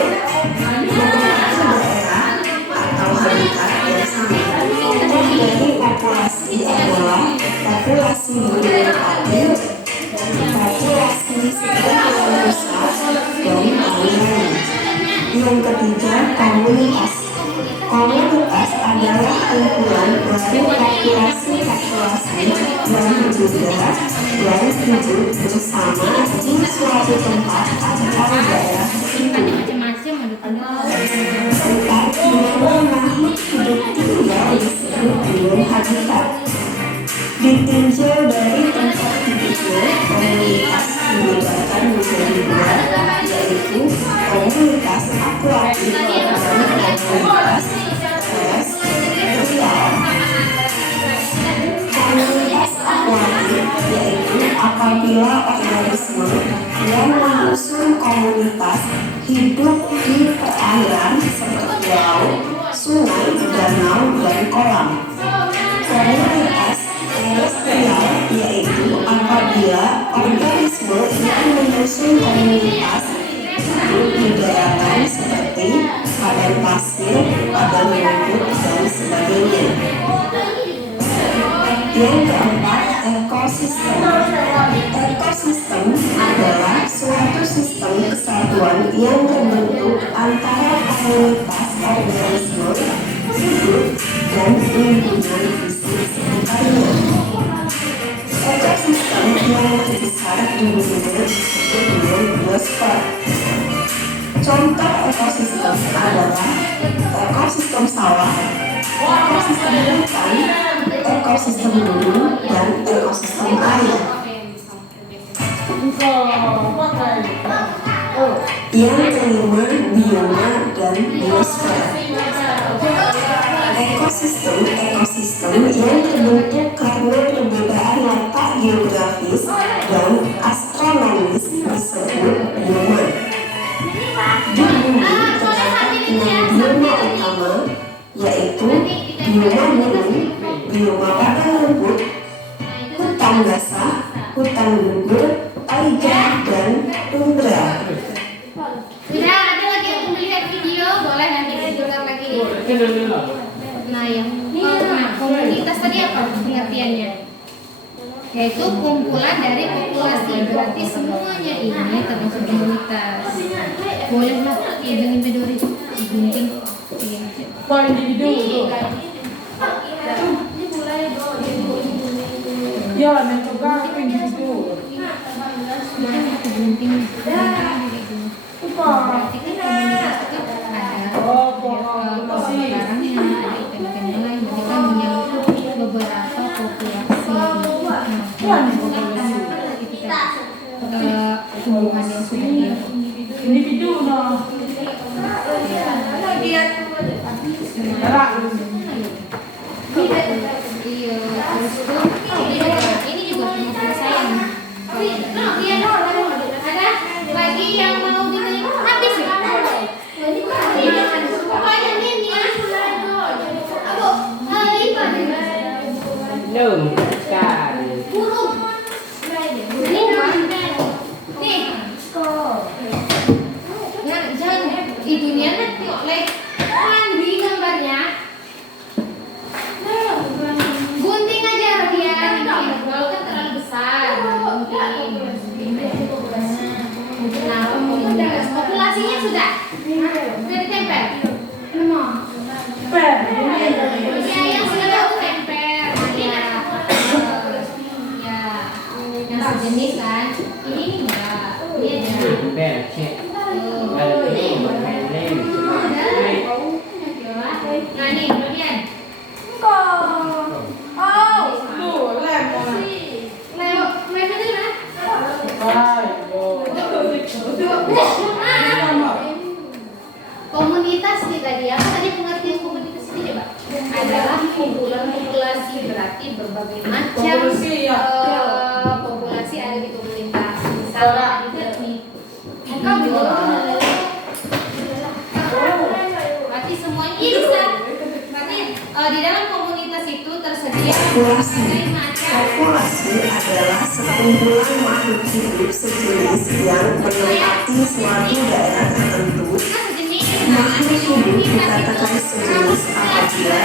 menempati daerah atau habitat yang sama. Contoh dari populasi adalah populasi burung merpati, populasi sekumpulan rusa, dan lain-lain. Yang ketiga, komunitas. Komunitas adalah kumpulan dari populasi-populasi yang berbeda dan hidup bersama di suatu tempat atau daerah tertentu. macam-macam ada Tempat di mana makhluk hidup tinggal disebut dengan habitat. Ditinjau dari tempat hidupnya, komunitas dibedakan menjadi dua, yaitu komunitas akuatik dan komunitas terestrial. Komunitas akuatik yaitu apabila organisme yang mengusung komunitas hidup di perairan seperti laut, sungai, danau, dan kolam. Komunitas terestrial yaitu apabila organisme yang mengusung komunitas hidup di daratan seperti padang pasir, padang rumput, dan sebagainya. Yang keempat, ekosistem. Ekosistem adalah suatu sistem kesatuan yang terbentuk antara komunitas organisme hidup dan lingkungan fisik sekitarnya. Ekosistem yang lebih besar di dunia disebut dengan biosfer. Contoh ekosistem adalah ekosistem sawah, ekosistem hutan, ekosistem gunung, dan ekosistem air. Yang kelima, bioma dan biosfer. Ekosistem yang terbentuk karena perbedaan letak geografis dan astronomis disebut bioma. Di bumi terdapat 6 bioma utama, yaitu bioma gunung, bioma padang rumput, hutan basah, hutan gugur, taiga, dan tundra. Sudah ada lagi yang melihat video, boleh nanti didengar lagi. Nah, yang komunitas tadi apa pengertiannya? Yaitu kumpulan dari populasi, berarti semuanya ini termasuk komunitas. Bolehlah dengan bedori gunting. Per individu. Ya, mencoba individu. Gunting. Berarti kan komunitas itu ada pemekarannya, ada ikan-ikan lain, jadi kan menyangkut beberapa tumbuhan yang sudah hidup. Individu no. Iya, terus tuh ini juga teman saya nih. Ada lagi yang mau ditanya habis ya? Pokoknya ini ya. Abu, burung. Nih. Nah, jangan ibunya nanti kan di gambarnya. Gunting aja dia, kalau kan terlalu besar. Gunting. Nah, populasinya sudah ditempel. Per. Ya, yang sudah tahu tempel. Ya. Ya. Yang sejenis kan. Ini enggak. Ini aja. Nah, nih, kemudian. Komunitas nih tadi, apa tadi pengertian komunitas ini coba? Adalah kumpulan populasi, berarti berbagai macam populasi ada di komunitas. Misalnya nih, berarti semuanya bisa. Berarti di dalam komunitas itu tersedia berbagai macam. Populasi adalah sekumpulan makhluk hidup sejenis yang menempati suatu daerah tertentu. Makhluk hidup dikatakan sejenis apabila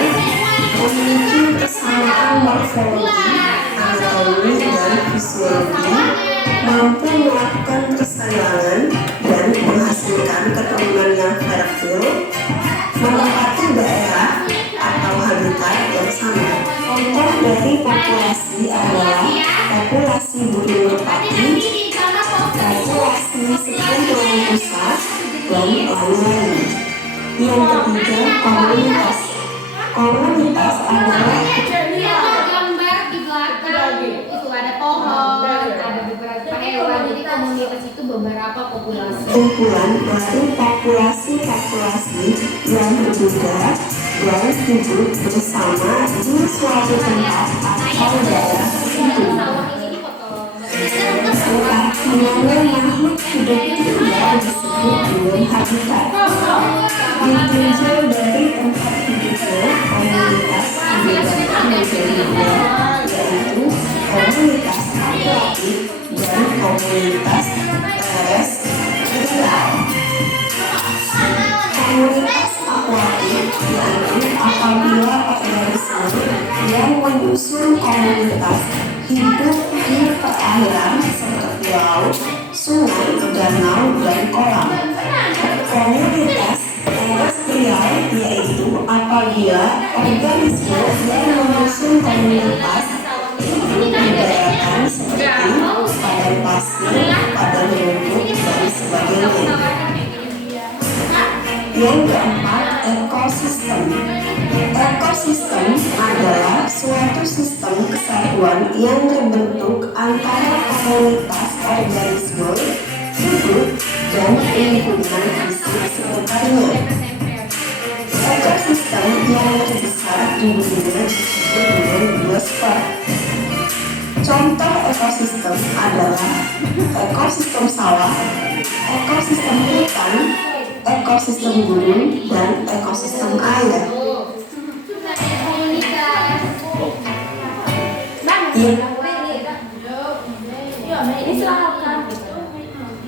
memiliki kesamaan morfologi, anatomi, dan fisiologi, mampu melakukan kesayangan dan menghasilkan keturunan yang fertil, menempati daerah atau habitat yang sama. Contoh dari populasi adalah populasi burung merpati, populasi sekumpulan pusat, dan lain-lain. Yang ketiga, komunitas. Komunitas adalah gambar di belakang itu ada pohon, ada beberapa hewan. Jadi komunitas itu beberapa populasi. kumpulan dari populasi-populasi yang berbeda yang hidup bersama di suatu tempat atau daerah tertentu. Artinya makhluk hidup tinggal disebut dengan habitat. Ditinjau dari tempat hidupnya, komunitas dibagi menjadi dua, yaitu komunitas akuatik dan komunitas terestrial. Komunitas akuatik yaitu apabila organisme yang menyusun komunitas hidup di perairan seperti laut, sungai, danau, dan kolam. Komunitas terestrial yaitu apabila organisme yang menyusun komunitas hidup di daratan seperti padang pasir, padang rumput, dan sebagainya. Yang keempat, ekosistem. Ekosistem adalah suatu sistem kesatuan yang terbentuk antara komunitas organisme, hidup, dan lingkungan fisik sekitarnya. Ekosistem yang terbesar di dunia disebut dengan biosfer. Contoh ekosistem adalah ekosistem sawah, ekosistem hutan, ekosistem gunung, dan ekosistem air. Komunitas. Iya. Ini selalu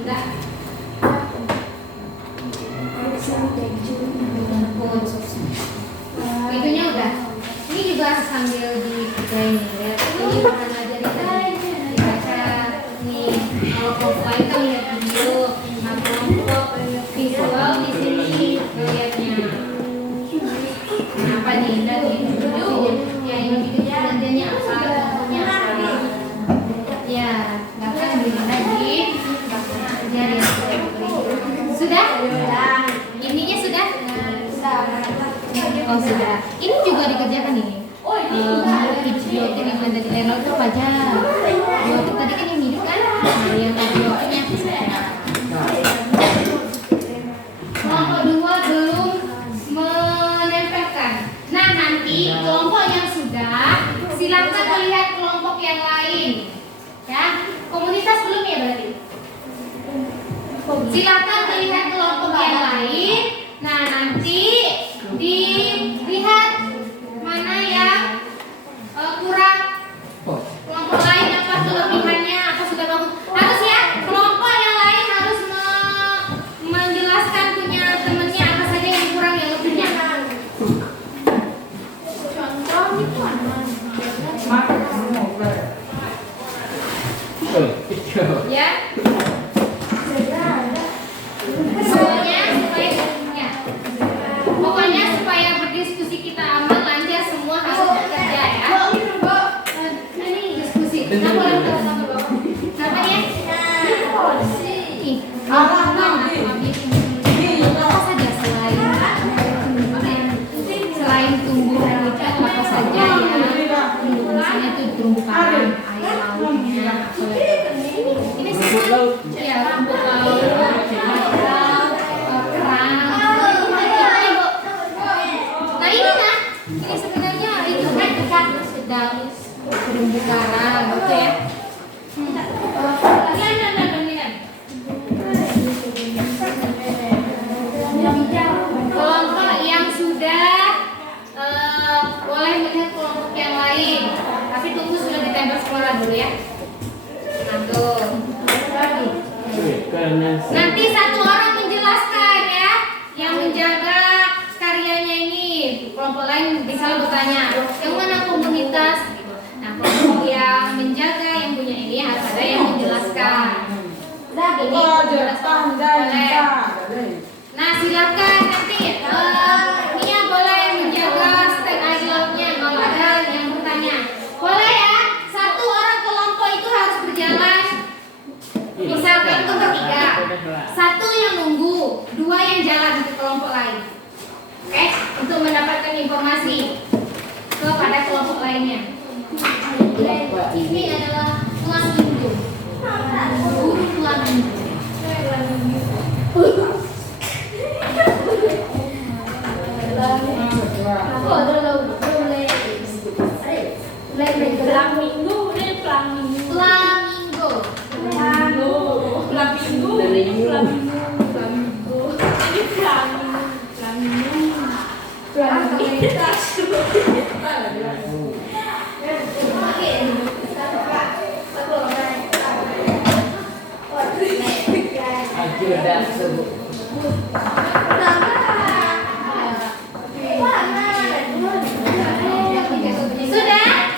enggak. Itunya udah. Ini juga sambil dikerjain ya. Ini bukan ajarin dibaca nih. Kalau kelompok itu lihat video, nah kelompok visual di sini lihatnya. Apa nih? Tadi ya ini video nantinya apa? Contohnya apa? Ya, bahkan begini lagi. Ajarin. Sudah? Ininya sudah? Oh sudah. Ini juga dikerjakan ini. Biotik yang ada di level itu apa aja? Biotik tadi kan yang hidup kan? Nah yang biotiknya bisa. Kelompok 2 belum menempelkan. Nah nanti kelompok yang sudah silakan melihat kelompok yang lain. Ya, komunitas belum ya berarti. Silakan melihat kelompok yang lain. Nah nanti dilihat mana yang kurang, kelompok lain apa kelebihannya, apa sudah bagus. Harus ya, kelompok yang lain harus menjelaskan punya temennya apa saja yang kurang, yang lebihnya. Contoh itu ya. Pokoknya supaya berdiskusi kita aman lancar semua harus bekerja ya. Ini diskusi. Namanya? Apa saja selain tumbuhan itu apa saja ya? Misalnya itu terumbu karang, air lautnya. Ini semua ya terumbu laut, kerang. Ini sebenarnya itu kan dekat sedang terumbu karang, gitu ya. Kelompok yang sudah boleh melihat kelompok yang lain, tapi tunggu sudah ditempel sekolah dulu ya. Nah tuh. Nanti satu orang menjelaskan ya, yang menjaga karyanya ini. Kelompok lain bisa bertanya, yang mana komunitas? Nah, kelompok yang menjaga yang punya ini harus ada yang menjelaskan. Ini menjelaskan boleh. Nah, silakan nanti Mia boleh menjaga stek air lautnya kalau ada yang bertanya. Boleh ya? Satu orang kelompok itu harus berjalan. Misalkan itu bertiga, satu yang nunggu, 2 yang jalan ke kelompok lain. Oke, untuk mendapatkan informasi kepada kelompok lainnya. Ini adalah flamingo. Burung flamingo. Sudah?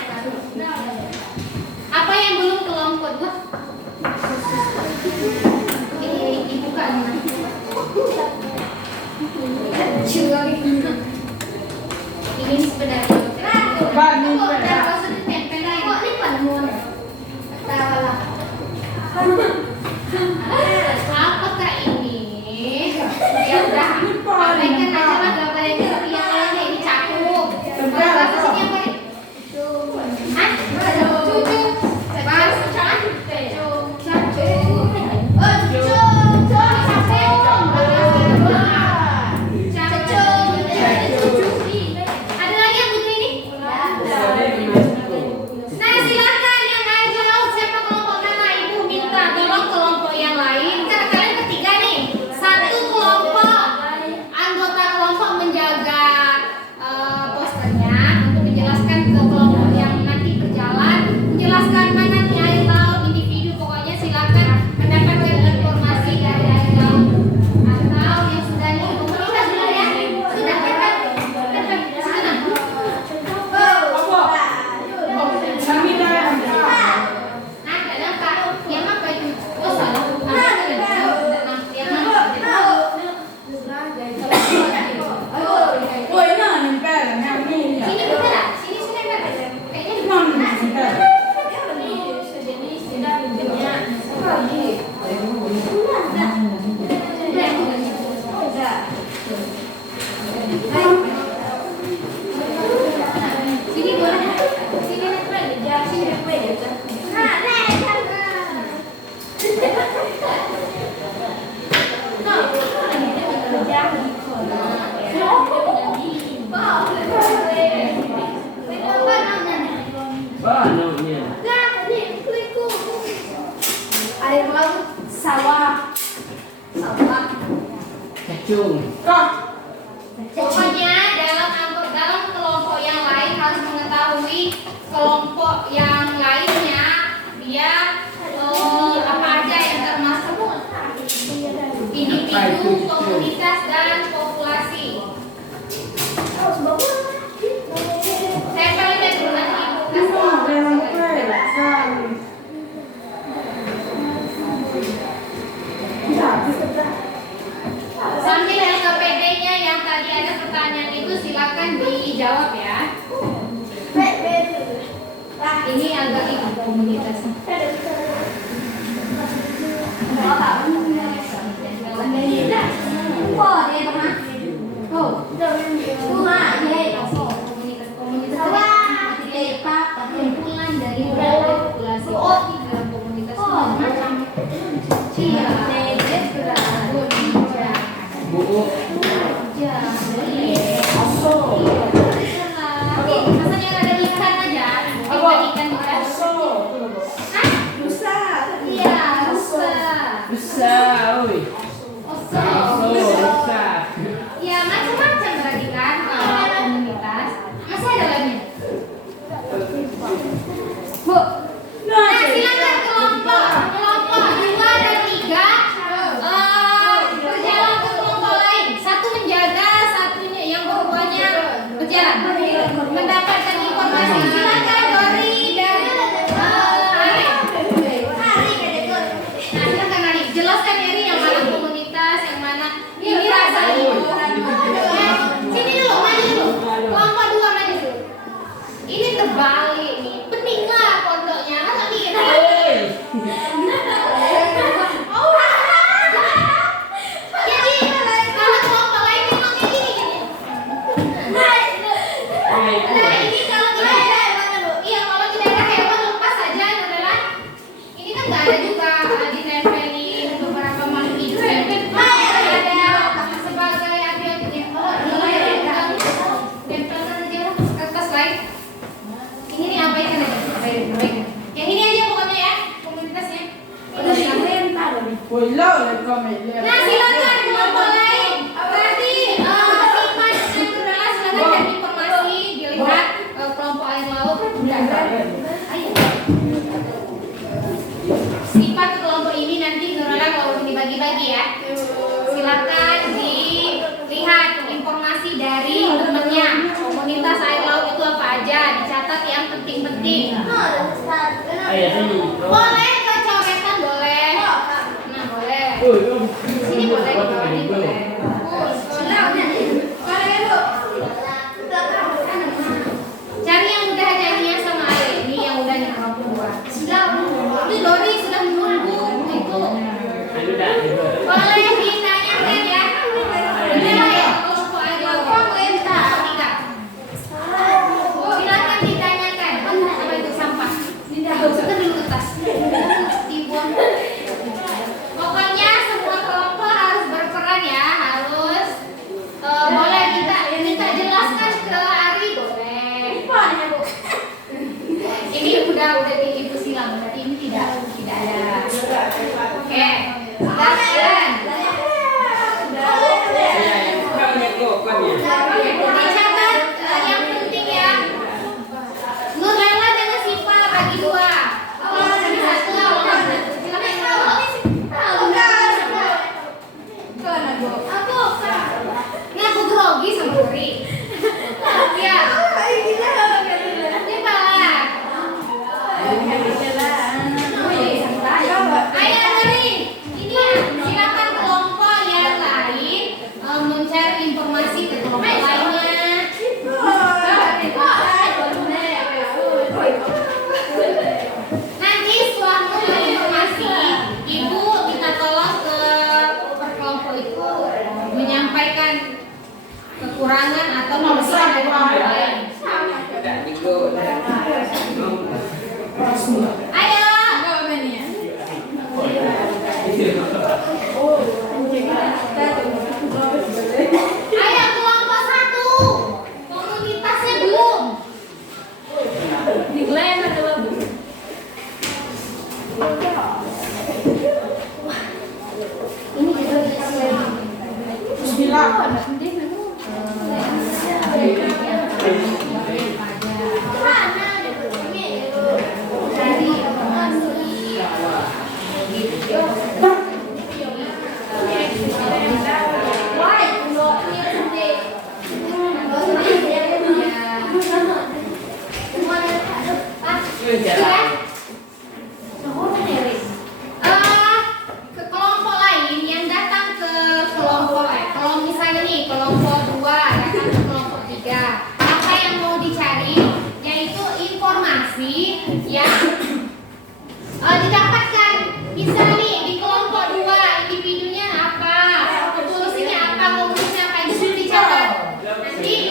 Apa yang belum kelompok tuh? Ini dibuka nih. Ini sebenarnya. Apakah ini? Ya udah. Cung. Kok? Pokoknya dalam kelompok yang lain harus mengetahui kelompok yang lainnya dia apa aja yang termasuk individu, komunitas dan populasi. Saya paling dulu nanti ibu sambil LKPD-nya yang tadi ada pertanyaan itu silakan dijawab ya. Ini agak ikut komunitas. Kumpulan dari berbagai populasi. Komunitas macam Cia, Buku. rasanya ada ikan aja. Ikan bukan. Hah? Iya, rusa. Bisa, oi. Oso. Bisa. Ya macam-macam berarti kan kalau komunitas. Masih ada lagi. Bu. Nah, silakan kelompok 2 dan 3 berjalan ke kelompok lain. Satu menjaga, satunya yang berduanya berjalan. Mendapatkan informasi. Silakan Dori dan Ari. Nah, silakan Ari. Jelaskan Ari yang mana komunitas, yang mana ini rasanya. Sini dulu, maju dulu. Kelompok 2 maju dulu. Ini terbalik nih. Peninglah pondoknya. Masa bikin jadi kalau kelompok lain memang kayak gini. Nah, ini kalau tidak ada hewan, Bu. Iya, kalau tidak ada hewan lepas saja, saudara. Ini kan nggak ada juga ditempelin beberapa makhluk hidup. Ada sebagai agen mulai tempelkan aja lah kertas lain. Ini nih abaikan aja, abaikan. Yang ini aja pokoknya ya, komunitasnya. Wala, nagkamay. Nah, silakan kelompok lain. Berarti Sipan dan Nurlela silakan cari informasi, dilihat kelompok air laut. Ayo. Sipan ke kelompok ini nanti Nurlela kalau dibagi-bagi ya. Silakan dilihat informasi dari temennya. Komunitas air laut itu apa aja, dicatat yang penting-penting. Boleh kecoretan boleh. Nah, boleh. Sini boleh, di boleh. Cari yang udah janjian sama Ale ini, yang udah nih kelompok 2. Ini Dori sudah menunggu itu. Boleh ditanyakan ya. Ini ya kelompok air laut. Tiga. Silakan ditanyakan. Apa itu sampah? Masukkan dulu ke tas. Dibuang. Pokoknya semua kelompok harus berperan ya, harus boleh kita jelaskan ke Ari boleh. Ini udah di Ibu silang, berarti ini tidak ada. Oke, silakan. Dicatat yang penting ya. Nurlela dengan Sipa bagi 2. Kalau sini 1 ini aku grogi sama Dori. Ya. Sipa lah. Ayo Dori. Ini ya, silakan kelompok yang lain mencari informasi ke kelompok lainnya. Nanti setelah mengambil informasi, Ibu minta tolong ke perkelompok itu menyampaikan kekurangan atau kelebihan dari kelompok lain. Ayo. Ayo kelompok 1. Komunitasnya belum. Ini juga dikasih lagi. Ke kelompok lain yang datang ke kelompok kalau misalnya nih kelompok 2 datang ke kelompok 3, apa yang mau dicari yaitu informasi yang didapatkan. Misalnya nih di kelompok 2 individunya apa, populasinya apa, komunitasnya apa, itu dicatat. Nanti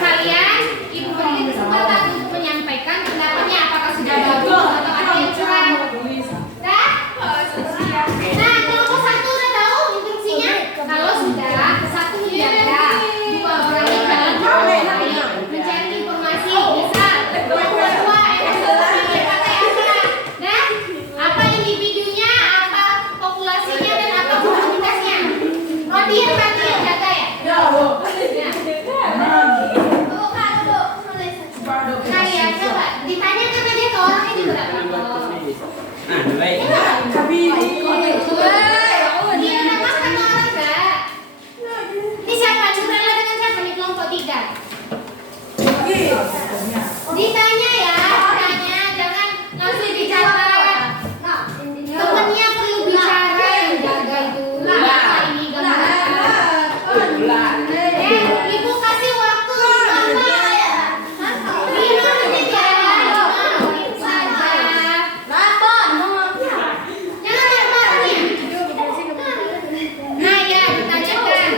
kalian ibu beri kesempatan untuk menyampaikan pendapatnya apakah sudah bagus atau ada yang kurang. Nah, kelompok 1 udah tahu instruksinya. Kalau sudah, 1 menjaga, 2 orang yang dalam kelompok lain mencari informasi. Misal, kelompok 2 informasi pakai apa? Nah, apa individunya, apa populasinya, dan apa komunitasnya. Rodi yang berarti yang jaga ya? Ya. Nah ya, coba ditanyakan aja ke orangnya juga nggak apa-apa. Dia nama kan orang enggak? Ini siapa? Curala dengan siapa di kelompok 3? Ditanya ya, ditanya, jangan langsung dicatat. Temennya perlu bicara yang jaga itu. Apa ini gambar? Ibu kasih waktu 5 menit ya. 5 menit saja. Jangan lama-lama. Nah ya, ditanyakan.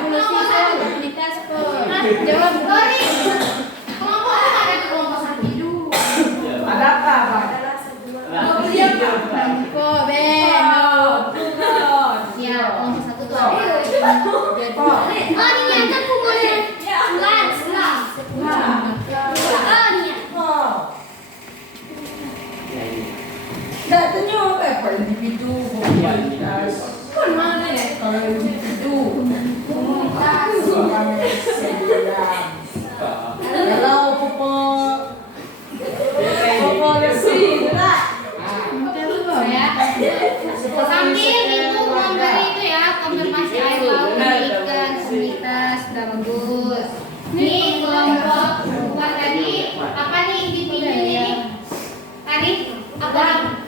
Kelompok 1. Jawab Dori. Kelompok apa ada kelompok 1? Ada apa, Pak? Kelompok B. Ya, kelompok 1 tuh apa? Oh, ini nyata kumpulnya. Selang. Oh, ini ya. Datanya apa individu, komunitas. Mana ya kalau individu, komunitas, kalau populasi, enggak. Ya. Sambil ibu memberi itu ya konfirmasi air laut, ikan, komunitas sudah bagus. Nih kelompok bukan tadi apa nih individu ini? Tadi apa?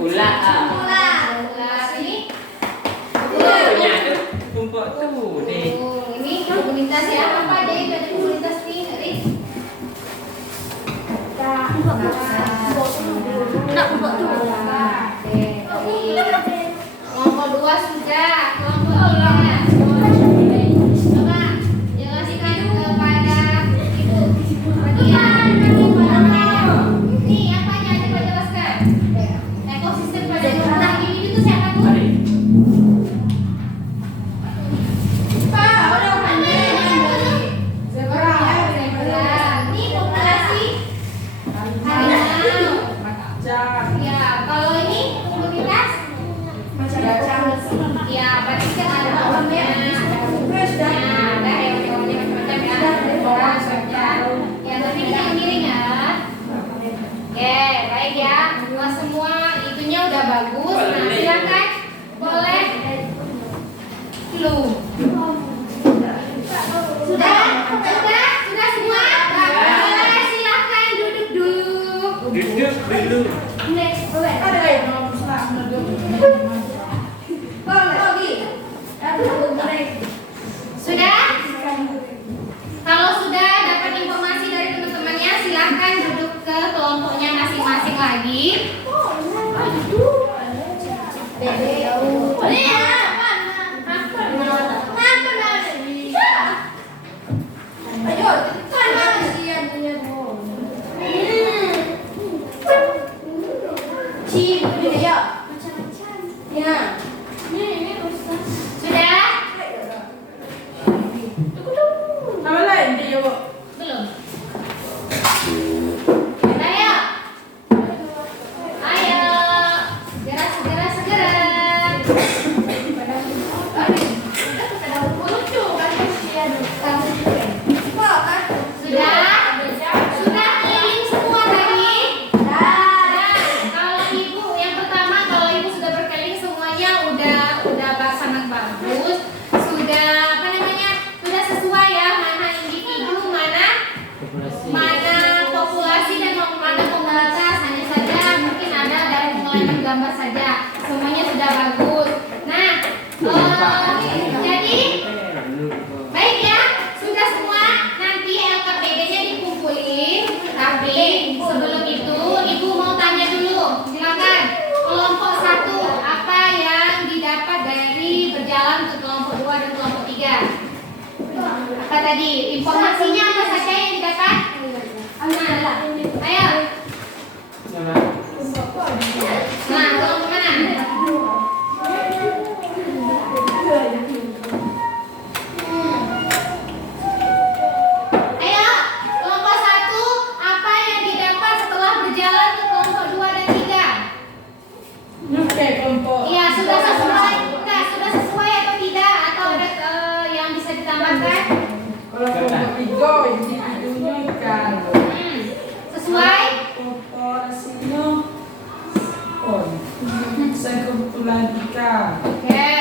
Ular. Ular ini. Punya tu kumpul tu deh. Ini komunitas ya apa deh? Ada komunitas nih, Rik. Kelompok 2 sudah, kelompok 3. Coba jelaskan kepada ibu. Bagian ini apanya? Coba jelaskan. Ekosistem pada kelompok ini itu siapa tuh? Ini populasi harimau. Ya, kalau ini komunitas ya, berarti kan ada pohonnya, ada hewan-hewannya macam-macam ya. Ya, tapi ini yang miring ya. Oke, baik ya. Semua itunya udah bagus. Nah, silakan boleh lu. Sudah semua. Boleh silakan duduk dulu. Duduk dulu. Next, boleh. Sudah? Kalau sudah dapat informasi dari teman-temannya, silahkan duduk ke kelompoknya masing-masing lagi. Sudah? Nama lain dia jawab. Belum. Ayo. Ayo. Segera. Lucu kan kasihan. Apa tadi? Informasinya apa saja yang didapat? Nah, ayo. Nah, kelompok mana? Ayo, kelompok 1, apa yang didapat setelah berjalan ke kelompok 2 dan 3? Oke, kelompok. Iya, sudah sesuai. Enggak, sudah sesuai atau tidak? Atau ada yang bisa ditambahkan? Kalau kelompok 3 individunya ikan. Sesuai? Korporasinya sekumpulan ikan. Oke.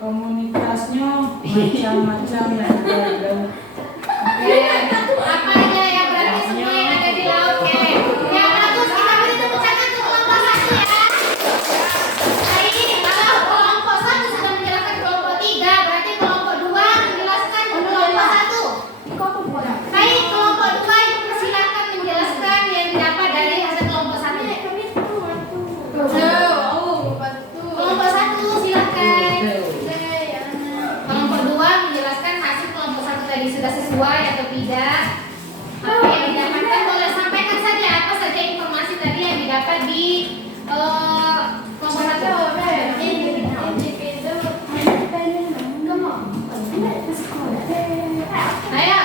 Komunitasnya macam-macam yang berbeda. Oke. Apa aja yang berarti semua yang ada di laut? Oke. Ya, bagus. Kita beri tepuk tangan untuk kelompok 1 ya. Baik, kalau kelompok 1 sudah menjelaskan kelompok 3, berarti kelompok 2 menjelaskan kelompok 1. Baik, kelompok 2 itu persilakan menjelaskan yang didapat dari hasil kelompok 1. Kelompok 1 silakan. Kelompok 2 menjelaskan hasil kelompok 1 tadi sudah sesuai atau tidak. Apa yang didapatkan, boleh sampaikan saja apa saja informasi tadi yang didapat di kelompok 1. Ayo.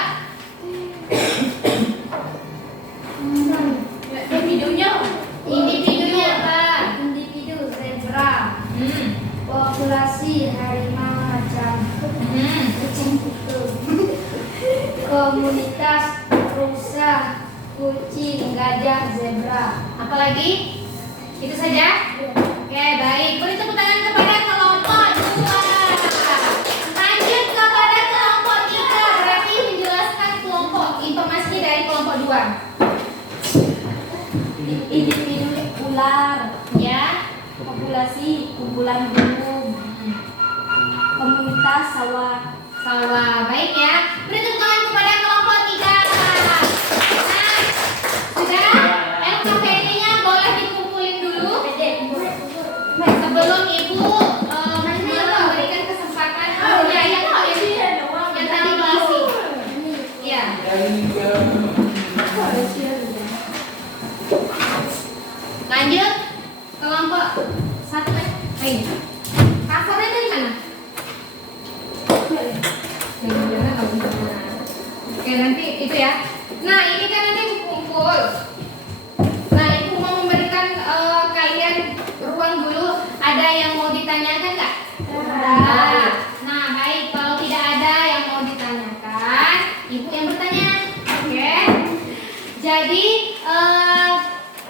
Individunya apa? Individu zebra, Hmm. populasi harimau macam kucing putih, komunitas rusa, kucing, gajah, zebra. Apalagi? Itu saja? Oke, baik. Beri tepuk tangan kepada kelompok 2. Lanjut kepada kelompok 3. Berarti menjelaskan kelompok informasinya dari kelompok 2. Individu ular, Ya. populasi kumpulan burung, komunitas sawah. Sawah. Baik ya. Beri tepuk tangan kepada kelompok 3. Nah, sudah? LKPD-nya boleh dikumpulin dulu. Sebelum Ibu memberikan kesempatan yang tadi diisi. Ya. Lanjut kelompok 1. Ayo. Covernya dari mana? Oke, nanti itu ya. Nah, ini kan nanti kumpul. Nah, Ibu mau memberikan kalian ruang dulu. Ada yang mau ditanyakan nggak? Nah, baik. Kalau tidak ada yang mau ditanyakan, Ibu yang bertanya. Oke. Jadi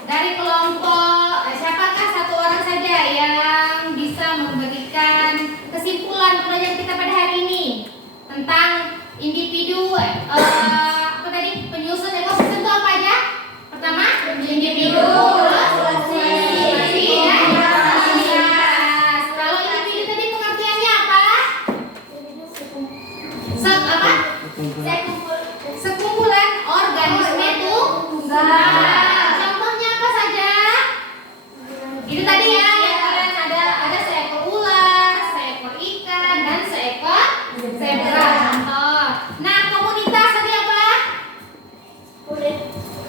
dari kelompok siapakah satu orang saja yang bisa memberikan kesimpulan pelajaran kita pada hari ini tentang individu apa tadi penyusun ekosistem itu apa aja? Pertama, individu, populasi, ya. Kalau individu tadi pengertiannya apa? Apa? Sekumpulan organisme tunggal. Contohnya apa saja? Itu tadi ya, yang kalian ada seekor ular, seekor ikan, dan seekor zebra. Contoh. Nah, komunitas tadi apa?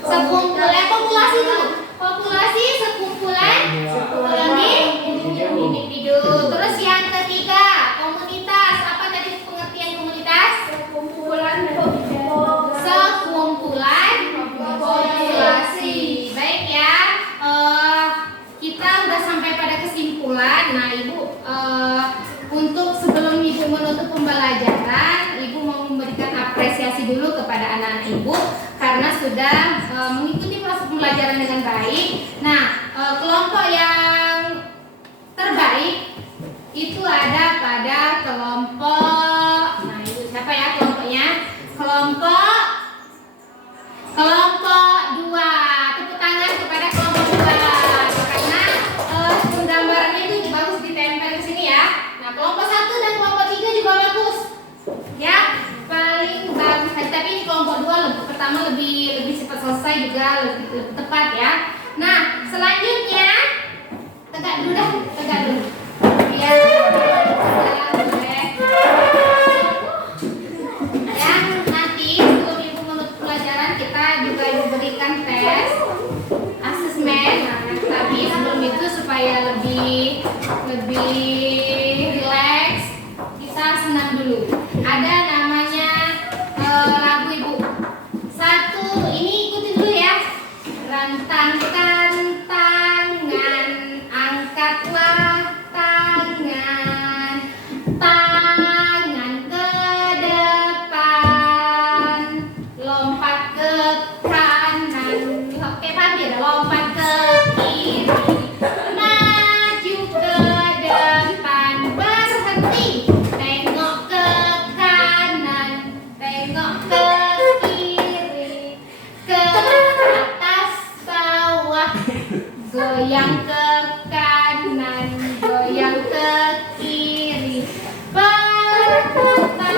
Sekumpulan populasi dulu. Populasi sekumpulan individu. Terus yang ketiga, komunitas. Apa tadi pengertian komunitas? Sekumpulan populasi. Baik ya. Kita udah sampai pada kesimpulan. Nah, Ibu untuk sebelum Ibu menutup pembelajaran, Ibu mau memberikan apresiasi dulu kepada anak-anak Ibu karena sudah mengikuti proses pembelajaran dengan baik. Nah, kelompok yang terbaik itu ada pada kelompok. Nah, Ibu siapa ya kelompoknya? Kelompok 2. Tepuk tangan kepada kelompok 2 karena gambarannya itu bagus ditempel ke sini ya. Nah, kelompok 1 dan kelompok 3 juga bagus. Ya, paling bagus. Tapi ini kelompok 2 pertama lebih cepat selesai juga lebih tepat ya. Nah, selanjutnya tegak dulu dah, tegak dulu. Ya. Ya. tes asesmen. Nah, tapi sebelum itu supaya lebih rileks, kita senam dulu. Ada namanya lagu Ibu. Satu, ini ikutin dulu ya. Rentangkan tangan, angkatlah tangan, tangan ke depan, lompat ke kanan. Oke, paham ya? Lompat ke kiri, maju ke depan, berhenti, tengok ke kanan, tengok ke kiri, ke atas bawah, goyang ke kanan, goyang ke kiri, berputar,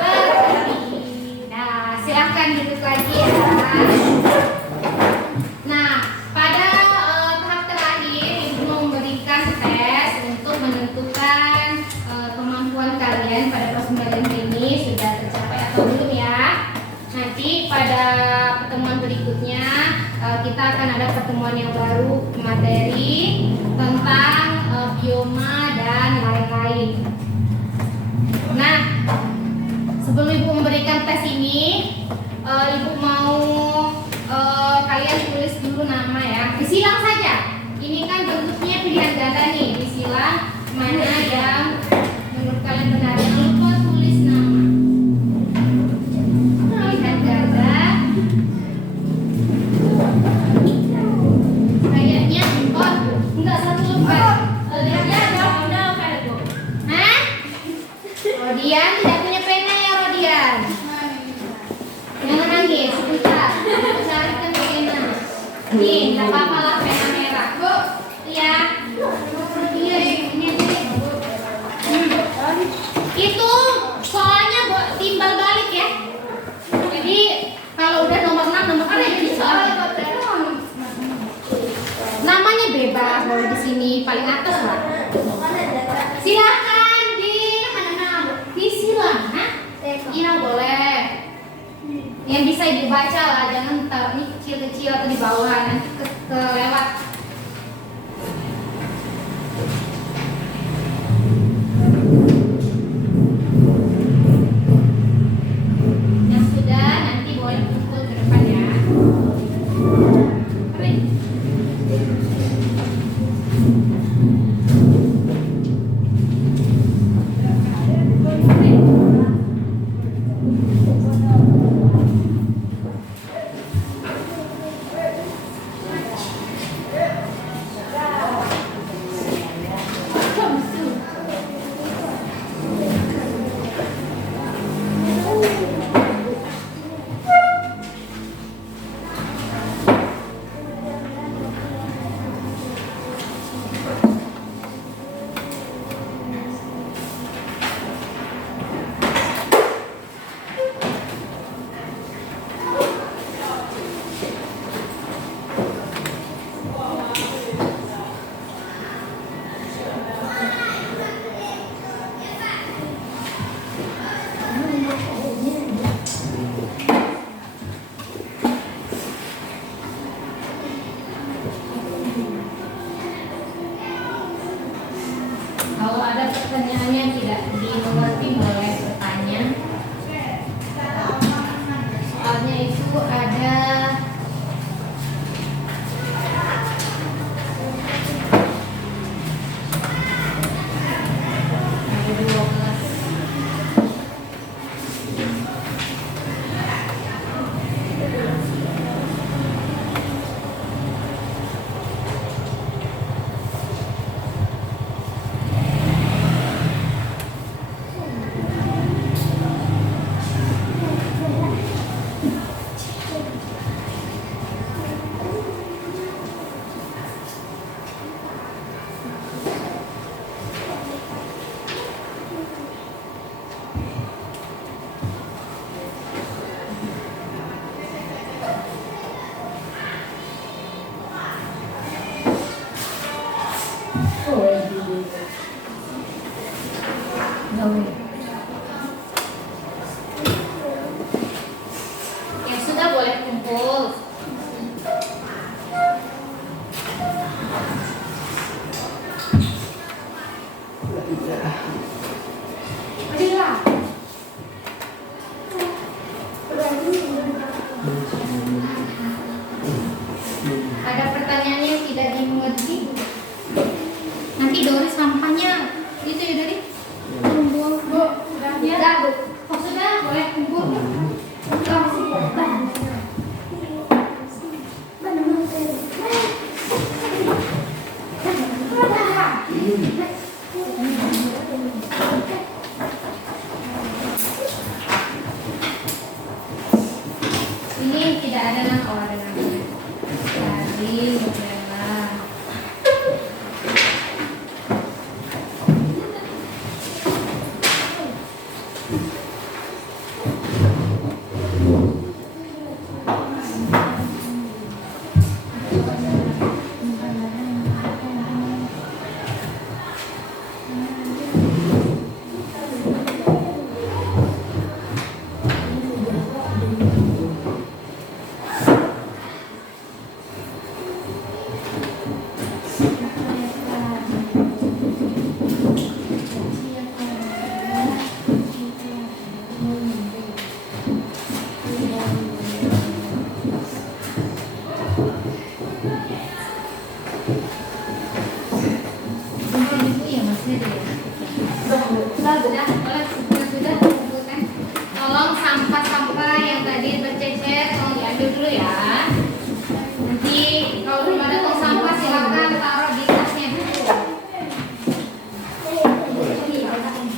berhenti. Nah, silahkan duduk lagi ya. Nah, pada tahap terakhir Ibu mau memberikan tes untuk menentukan kemampuan kalian pada persembahan ini sudah tercapai atau belum ya. Nanti pada pertemuan berikutnya kita akan ada pertemuan yang baru materi tentang bioma dan lain-lain. Nah, sebelum Ibu memberikan tes ini, Ibu mau kalian tulis dulu nama ya. Disilang saja. Ini kan bentuknya pilihan ganda nih. Disilang mana yang menurut kalian benar. Jangan lupa tulis nama. Pilihan ganda. Kayaknya enggak satu lembar. Lihatnya ada Bu. Hah? Rodian tidak punya pena ya Rodian? Jangan nangis, sebentar. Carikan pena. Nih, nggak apa-apa lah pena merah. Bu, ya. Iya, ini aja. Itu soalnya buat timbal balik ya. Jadi kalau udah nomor 6, nomor 6 jadi soalnya. Namanya bebas, kalau di sini paling atas lah. Silakan disilang, hah? Iya boleh. Yang bisa Ibu baca lah, jangan ini kecil-kecil atau di bawah nanti kelewat. Yang sudah nanti boleh pukul ke depan ya. Kering. ada nah, oh ada namanya. Karin, Bella. Iya masih ada ya. Sudah. Tolong sampah-sampah yang tadi bercecer tolong diambil dulu ya. Nanti kalau belum ada tong sampah silakan taruh di tasnya dulu.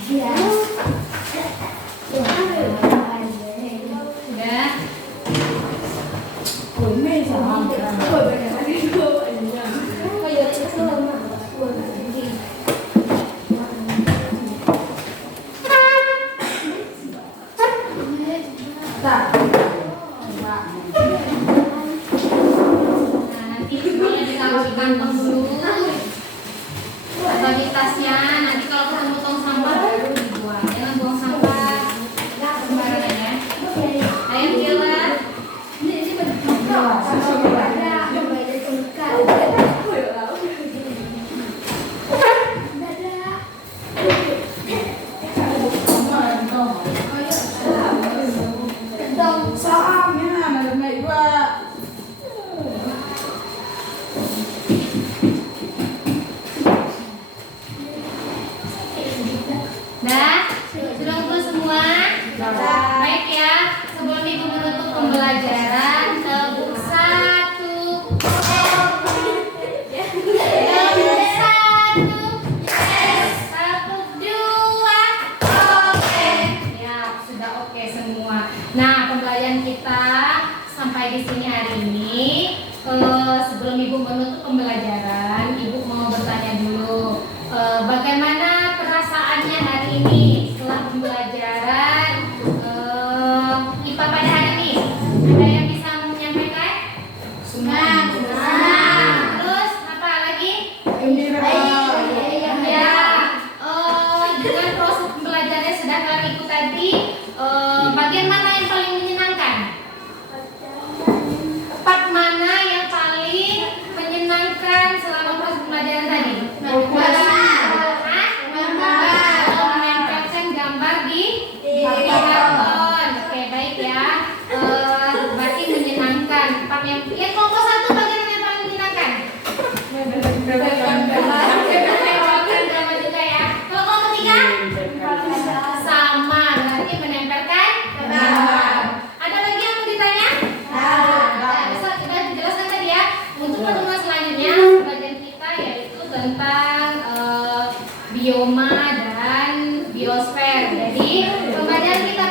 Sudah. Ini sama. Tak. Nah, nanti semuanya ditaruh di kantong dulu atau di tasnya. Nanti kalau ketemu tong sampah baru dibuang. Jangan buang sampah sembarangan ya. Ayo jalan. Sahamnya ada naik dua. Dah, sudah ngumpul semua? Baik ya, sebelum ibu menutup pembelajaran, tepuk satu. Tepuk satu. Tepuk dua. Oke. Ya, sudah oke semua. Nah, pembelajaran kita sampai di sini hari ini. Sebelum ibu menutup pembelajaran, ibu mau bertanya dulu. Bagaimana perasaannya hari ini setelah pembelajaran IPA pada hari ini? Ada yang bisa menyampaikan? Senang. Terus apa lagi? Gembira. Ya, dengan proses pembelajarannya sudah kalian ikut tadi, bagian mana yang paling menyenangkan? Part mana yang paling menyenangkan selama proses pembelajaran tadi? Menempelkan gambar di karton. Oke, baik ya. Berarti menyenangkan. Part yang kelompok satu bagian yang paling menyenangkan? Menempelkan gambar juga ya. Kalau kelompok tiga? Sama, berarti menempelkan gambar. Ada lagi yang mau ditanya? Bisa sudah dijelaskan tadi ya. Untuk pertemuan selanjutnya pelajaran kita yaitu tentang bioma dan biosfer. Jadi pembelajaran kita